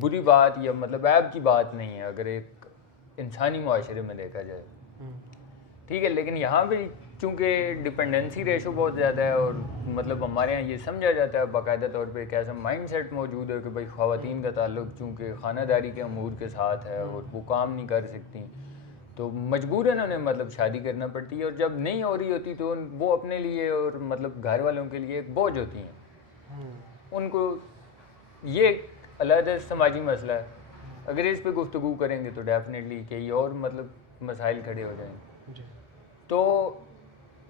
بری بات یا مطلب عیب کی بات نہیں ہے اگر ایک انسانی معاشرے میں دیکھا جائے، ٹھیک ہے. لیکن یہاں پہ چونکہ ڈپینڈنسی ریشو بہت زیادہ ہے، اور مطلب ہمارے یہاں یہ سمجھا جاتا ہے باقاعدہ طور پہ ایک ایسا مائنڈ سیٹ موجود ہے کہ بھائی خواتین کا تعلق چونکہ خانہ داری کے امور کے ساتھ ہے اور وہ کام نہیں کر سکتی، تو مجبوراً انہیں مطلب شادی کرنا پڑتی ہے، اور جب نہیں ہو رہی ہوتی تو وہ اپنے لیے اور مطلب گھر والوں کے لیے ایک بوجھ ہوتی ہیں. ان کو یہ ایک علیحدہ سماجی مسئلہ ہے، اگر اس پہ گفتگو کریں گے تو ڈیفینیٹلی کئی اور مطلب مسائل کھڑے ہو جائیں گے. تو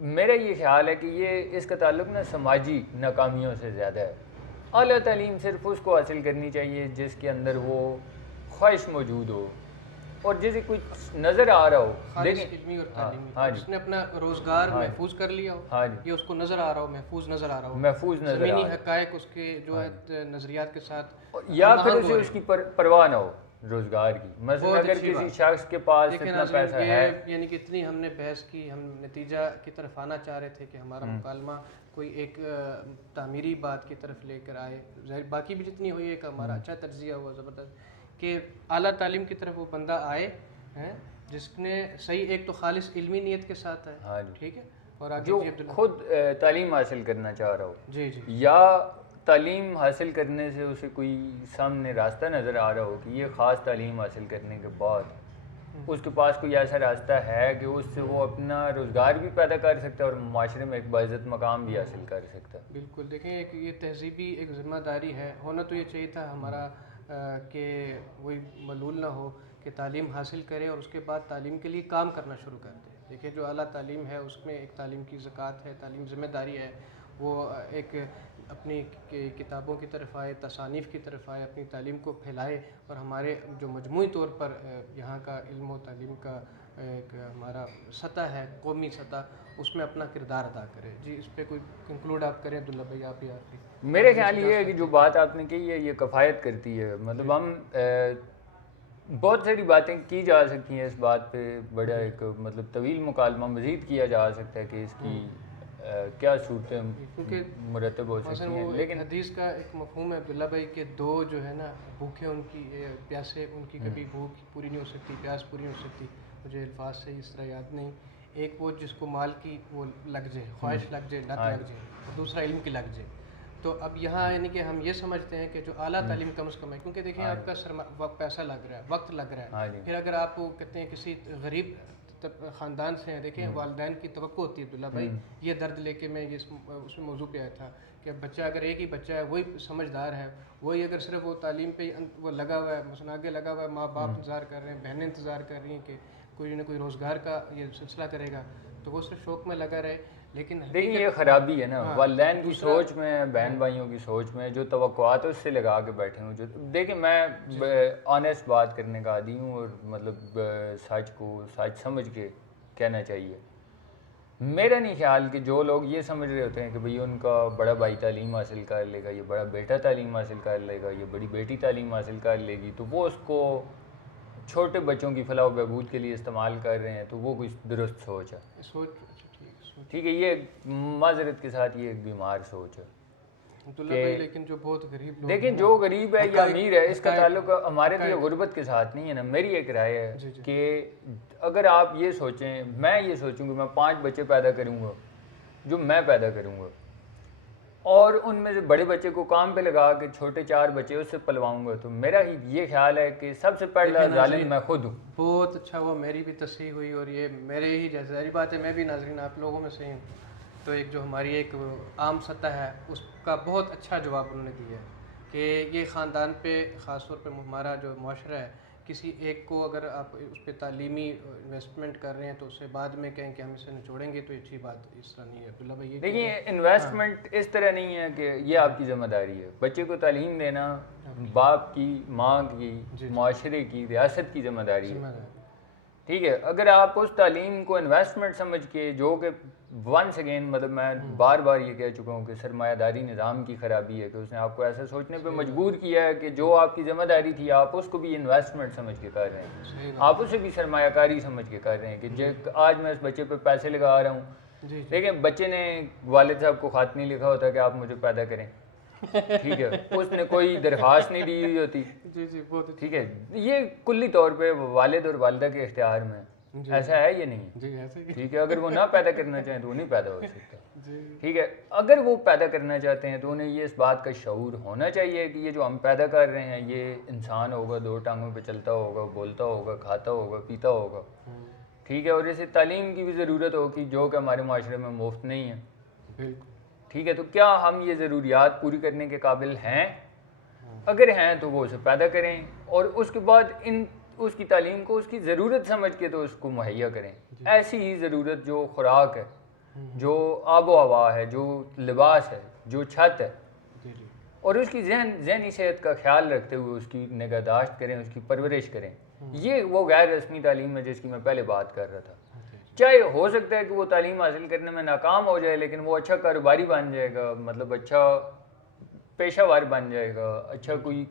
میرا یہ خیال ہے کہ یہ اس کا تعلق نا سماجی ناکامیوں سے زیادہ ہے. اعلیٰ تعلیم صرف اس کو حاصل کرنی چاہیے جس کے اندر وہ خواہش موجود ہو اور جسے کچھ نظر آ رہا ہو. خالص علمی اور تعلیمی، اس نے اپنا روزگار محفوظ کر لیا ہو، یہ اس کو نظر آ رہا ہو، محفوظ نظر آ رہا ہو، زمینی حقائق اس کے جو ہے نظریات کے ساتھ، یا پھر اسے اس کی پرواہ نہ ہو روزگار کی. مثلا اگر کسی شخص کے پاس اتنا پیسہ ہے، یعنی کہ اتنی ہم نے بحث کی، ہم نتیجہ کی طرف آنا چاہ رہے تھے کہ ہمارا مکالمہ کوئی ایک تعمیری بات کی طرف لے کر آئے. باقی بھی جتنی ہوئی ایک ہمارا اچھا تجزیہ ہوا زبردست کہ اعلیٰ تعلیم کی طرف وہ بندہ آئے جس نے صحیح ایک تو خالص علمی نیت کے ساتھ ہے، ٹھیک ہے، اور آگے جو خود تعلیم حاصل کرنا چاہ رہا ہو، جی جی، یا تعلیم حاصل کرنے سے اسے کوئی سامنے راستہ نظر آ رہا ہو کہ یہ خاص تعلیم حاصل کرنے کے بعد اس کے پاس کوئی ایسا راستہ ہے کہ اس سے وہ اپنا روزگار بھی پیدا کر سکتا ہے اور معاشرے میں ایک باعزت مقام بھی حاصل کر سکتا ہے. بالکل. دیکھیں ایک یہ تہذیبی ایک ذمہ داری ہے، ہونا تو یہ چاہیے تھا ہمارا کہ وہی ملول نہ ہو کہ تعلیم حاصل کرے اور اس کے بعد تعلیم کے لیے کام کرنا شروع کر دے. دیکھیں جو اعلیٰ تعلیم ہے اس میں ایک تعلیم کی زکوٰۃ ہے، تعلیم ذمہ داری ہے، وہ ایک اپنی کتابوں کی طرف آئے، تصانیف کی طرف آئے، اپنی تعلیم کو پھیلائے اور ہمارے جو مجموعی طور پر یہاں کا علم و تعلیم کا ایک ہمارا سطح ہے، قومی سطح، اس میں اپنا کردار ادا کرے. جی اس پہ کوئی کنکلوڈ آپ کریں عبداللہ بھائی، آپ ہی آخری. میرے خیال یہ ہے کہ جو بات آپ نے کہی ہے یہ کفایت کرتی ہے. مطلب ہم بہت ساری باتیں کی جا سکتی ہیں اس بات پہ، بڑا ایک مطلب طویل مکالمہ مزید کیا جا سکتا ہے کہ اس کی کیا صورتیں مرتب ہو سکتی ہیں. لیکن حدیث کا ایک مفہوم ہے عبداللہ بھائی کہ دو جو ہے نا بھوکے ان کی پیاسے ان کی کبھی بھوک پوری نہیں ہو سکتی، پیاس پوری نہیں ہو سکتی. مجھے الفاظ سے اس طرح یاد نہیں. ایک وہ جس کو مال کی وہ لگ جائے، خواہش لگ جائے، لت لگ جائے، اور دوسرا علم کی لگ جائے. تو اب یہاں یعنی کہ ہم یہ سمجھتے ہیں کہ جو اعلیٰ تعلیم کم از کم ہے، کیونکہ دیکھیں آپ کا پیسہ لگ رہا ہے، وقت لگ رہا ہے. پھر اگر آپ کہتے ہیں کسی غریب خاندان سے ہیں، دیکھیں والدین کی توقع ہوتی ہے عبداللہ بھائی، یہ درد لے کے میں اس میں موضوع پہ آیا تھا کہ بچہ اگر ایک ہی بچہ ہے، وہی سمجھدار ہے، وہی اگر صرف وہ تعلیم پہ وہ لگا ہوا ہے، مثلا آگے لگا ہوا ہے، ماں باپ انتظار کر رہے ہیں، بہنیں انتظار کر رہی ہیں کہ کوئی نہ کوئی روزگار کا یہ سلسلہ کرے گا، تو وہ صرف شوق میں لگا رہے. لیکن یہ خرابی ہے نا والدین کی سوچ میں، بہن بھائیوں کی سوچ میں، جو توقعات اس سے لگا کے بیٹھے ہوں. جو دیکھیں میں آنیسٹ بات کرنے کا عادی ہوں اور مطلب سچ کو سچ سمجھ کے کہنا چاہیے. میرا نہیں خیال کہ جو لوگ یہ سمجھ رہے ہوتے ہیں کہ بھئی ان کا بڑا بھائی تعلیم حاصل کر لے گا، یہ بڑا بیٹا تعلیم حاصل کر لے گا، یہ بڑی بیٹی تعلیم حاصل کر لے گی، تو وہ اس کو چھوٹے بچوں کی فلاح و بہبود کے لیے استعمال کر رہے ہیں، تو وہ کوئی درست سوچ ہے. ٹھیک ہے، یہ معذرت کے ساتھ یہ ایک بیمار سوچ ہے. لیکن جو بہت غریب دیکھیں جو غریب ہے یا امیر ہے، اس کا تعلق ہمارے تو غربت کے ساتھ نہیں ہے نا. میری ایک رائے ہے کہ اگر آپ یہ سوچیں، میں یہ سوچوں کہ میں 5 بچے پیدا کروں گا جو میں پیدا کروں گا، اور ان میں سے بڑے بچے کو کام پہ لگا کے چھوٹے 4 بچے اس سے پلواؤں گا، تو میرا یہ خیال ہے کہ سب سے پہلا ظالم میں خود ہوں. بہت اچھا ہوا، میری بھی تصحیح ہوئی، اور یہ میرے ہی جیسے ظاہری بات ہے میں بھی ناظرین آپ لوگوں میں سے ہوں. تو ایک جو ہماری ایک عام سطح ہے اس کا بہت اچھا جواب انہوں نے دیا ہے کہ یہ خاندان پہ خاص طور پہ ہمارا جو معاشرہ ہے کسی ایک کو اگر آپ اس پہ تعلیمی انویسٹمنٹ کر رہے ہیں تو اسے بعد میں کہیں کہ ہم اسے نچوڑیں گے تو یہ اچھی بات اس طرح نہیں ہے. عبداللہ بھائی یہ دیکھیے انویسٹمنٹ اس طرح نہیں ہے کہ یہ آپ کی ذمہ داری ہے. بچے کو تعلیم دینا باپ کی، ماں کی، معاشرے کی، ریاست کی ذمہ داری ہے. ٹھیک ہے، اگر آپ اس تعلیم کو انویسٹمنٹ سمجھ کے، جو کہ ونس اگین مطلب میں بار بار یہ کہہ چکا ہوں کہ سرمایہ داری نظام کی خرابی ہے کہ اس نے آپ کو ایسا سوچنے پہ مجبور کیا ہے کہ جو آپ کی ذمہ داری تھی آپ اس کو بھی انویسٹمنٹ سمجھ کے کر رہے ہیں، آپ اسے بھی سرمایہ کاری سمجھ کے کر رہے ہیں کہ آج میں اس بچے پہ پیسے لگا رہا ہوں. دیکھیں بچے نے والد صاحب کو خط نہیں لکھا ہوتا کہ آپ مجھے پیدا کریں، ٹھیک ہے، اس نے کوئی درخواست نہیں دی ہوئی ہوتی. ٹھیک ہے، یہ کلی طور پہ والد اور والدہ کے اختیار میں ایسا ہے یہ نہیں. ٹھیک ہے، اگر وہ نہ پیدا کرنا چاہیں تو وہ نہیں پیدا ہو سکتا. ٹھیک ہے، اگر وہ پیدا کرنا چاہتے ہیں تو انہیں یہ اس بات کا شعور ہونا چاہیے کہ یہ جو ہم پیدا کر رہے ہیں یہ انسان ہوگا، دو ٹانگوں پہ چلتا ہوگا، بولتا ہوگا، کھاتا ہوگا، پیتا ہوگا. ٹھیک ہے، اور اسے تعلیم کی بھی ضرورت ہوگی جو کہ ہمارے معاشرے میں مفت نہیں ہے. بالکل ٹھیک ہے، تو کیا ہم یہ ضروریات پوری کرنے کے قابل ہیں؟ اگر ہیں تو وہ اسے پیدا کریں اور اس کے بعد اس کی تعلیم کو اس کی ضرورت سمجھ کے تو اس کو مہیا کریں. ایسی ہی ضرورت جو خوراک ہے، جو آب و ہوا ہے، جو لباس ہے، جو چھت ہے، اور اس کی ذہنی صحت کا خیال رکھتے ہوئے اس کی نگہداشت کریں، اس کی پرورش کریں. یہ وہ غیر رسمی تعلیم ہے جس کی میں پہلے بات کر رہا تھا. چاہے ہو سکتا ہے کہ وہ تعلیم حاصل کرنے میں ناکام ہو جائے لیکن وہ اچھا کاروباری بن جائے گا، مطلب اچھا پیشہ ور بن جائے گا، اچھا کوئی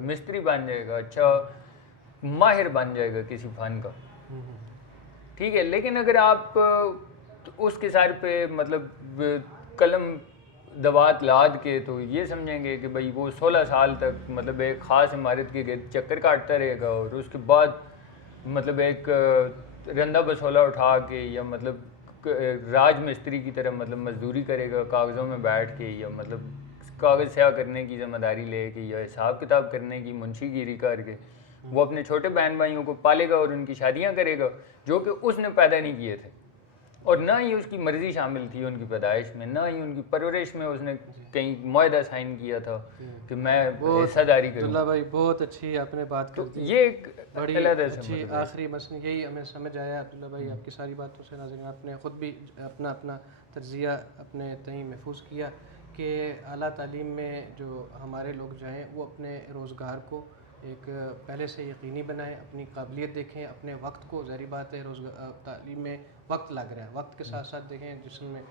مستری بن جائے گا، اچھا ماہر بن جائے گا کسی فن کا. ٹھیک ہے، لیکن اگر آپ اس کے سر پہ مطلب قلم دوات لاد کے تو یہ سمجھیں گے کہ بھائی وہ 16 سال تک مطلب ایک خاص عمارت کے گرد چکر کاٹتا رہے گا اور اس کے بعد مطلب ایک رندہ بسولہ اٹھا کے یا مطلب راج مستری کی طرح مطلب مزدوری کرے گا کاغذوں میں بیٹھ کے، یا مطلب کاغذ سیاہ کرنے کی ذمہ داری لے کے، یا حساب کتاب کرنے کی منشی گیری کر کے وہ اپنے چھوٹے بہن بھائیوں کو پالے گا اور ان کی شادیاں کرے گا جو کہ اس نے پیدا نہیں کیے تھے، اور نہ ہی اس کی مرضی شامل تھی ان کی پیدائش میں، نہ ہی ان کی پرورش میں اس نے کہیں معاہدہ سائن کیا تھا کہ میں حصہ داری کروں. عبداللہ بھائی بہت اچھی آپ نے بات کر دی، یہ ایک بڑی اچھی آخری مسئلہ یہی ہمیں سمجھ آیا. عبداللہ بھائی آپ کی ساری باتوں سے ناظرین آپ نے خود بھی اپنا تجزیہ اپنے تئیں محفوظ کیا کہ اعلیٰ تعلیم میں جو ہمارے لوگ جائیں وہ اپنے روزگار کو ایک پہلے سے یقینی بنائیں، اپنی قابلیت دیکھیں، اپنے وقت کو، ظاہری بات ہے تعلیم میں وقت لگ رہا ہے، وقت کے ساتھ ساتھ دیکھیں جسم میں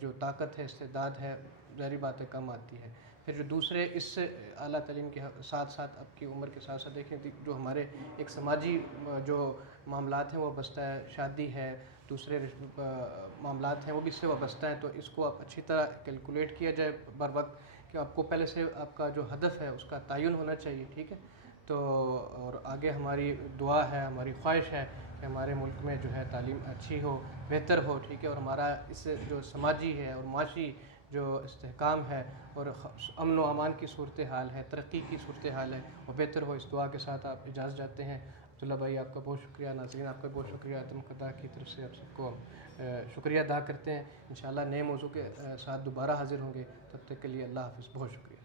جو طاقت ہے، استعداد ہے، ظاہری بات ہے کم آتی ہے. پھر جو دوسرے اس سے اعلیٰ تعلیم کے ساتھ ساتھ اب کی عمر کے ساتھ ساتھ دیکھیں جو ہمارے ایک سماجی جو معاملات ہیں وہ وابستہ ہے، شادی ہے، دوسرے معاملات ہیں وہ بھی اس سے وابستہ ہیں. تو اس کو آپ اچھی طرح کیلکولیٹ کیا جائے بر وقت کہ آپ کو پہلے سے آپ کا جو ہدف ہے اس کا تعین ہونا چاہیے. ٹھیک ہے، تو اور آگے ہماری دعا ہے، ہماری خواہش ہے کہ ہمارے ملک میں جو ہے تعلیم اچھی ہو، بہتر ہو. ٹھیک ہے، اور ہمارا اس جو سماجی ہے اور معاشی جو استحکام ہے اور امن و امان کی صورتحال ہے، ترقی کی صورتحال ہے وہ بہتر ہو. اس دعا کے ساتھ آپ اجازت جاتے ہیں. عبداللہ بھائی آپ کا بہت شکریہ، ناظرین آپ کا بہت شکریہ، عدم قطع کی طرف سے آپ سب کو شکریہ ادا کرتے ہیں. انشاءاللہ نئے موضوع کے ساتھ دوبارہ حاضر ہوں گے، تب تک کے لیے اللہ حافظ، بہت شکریہ.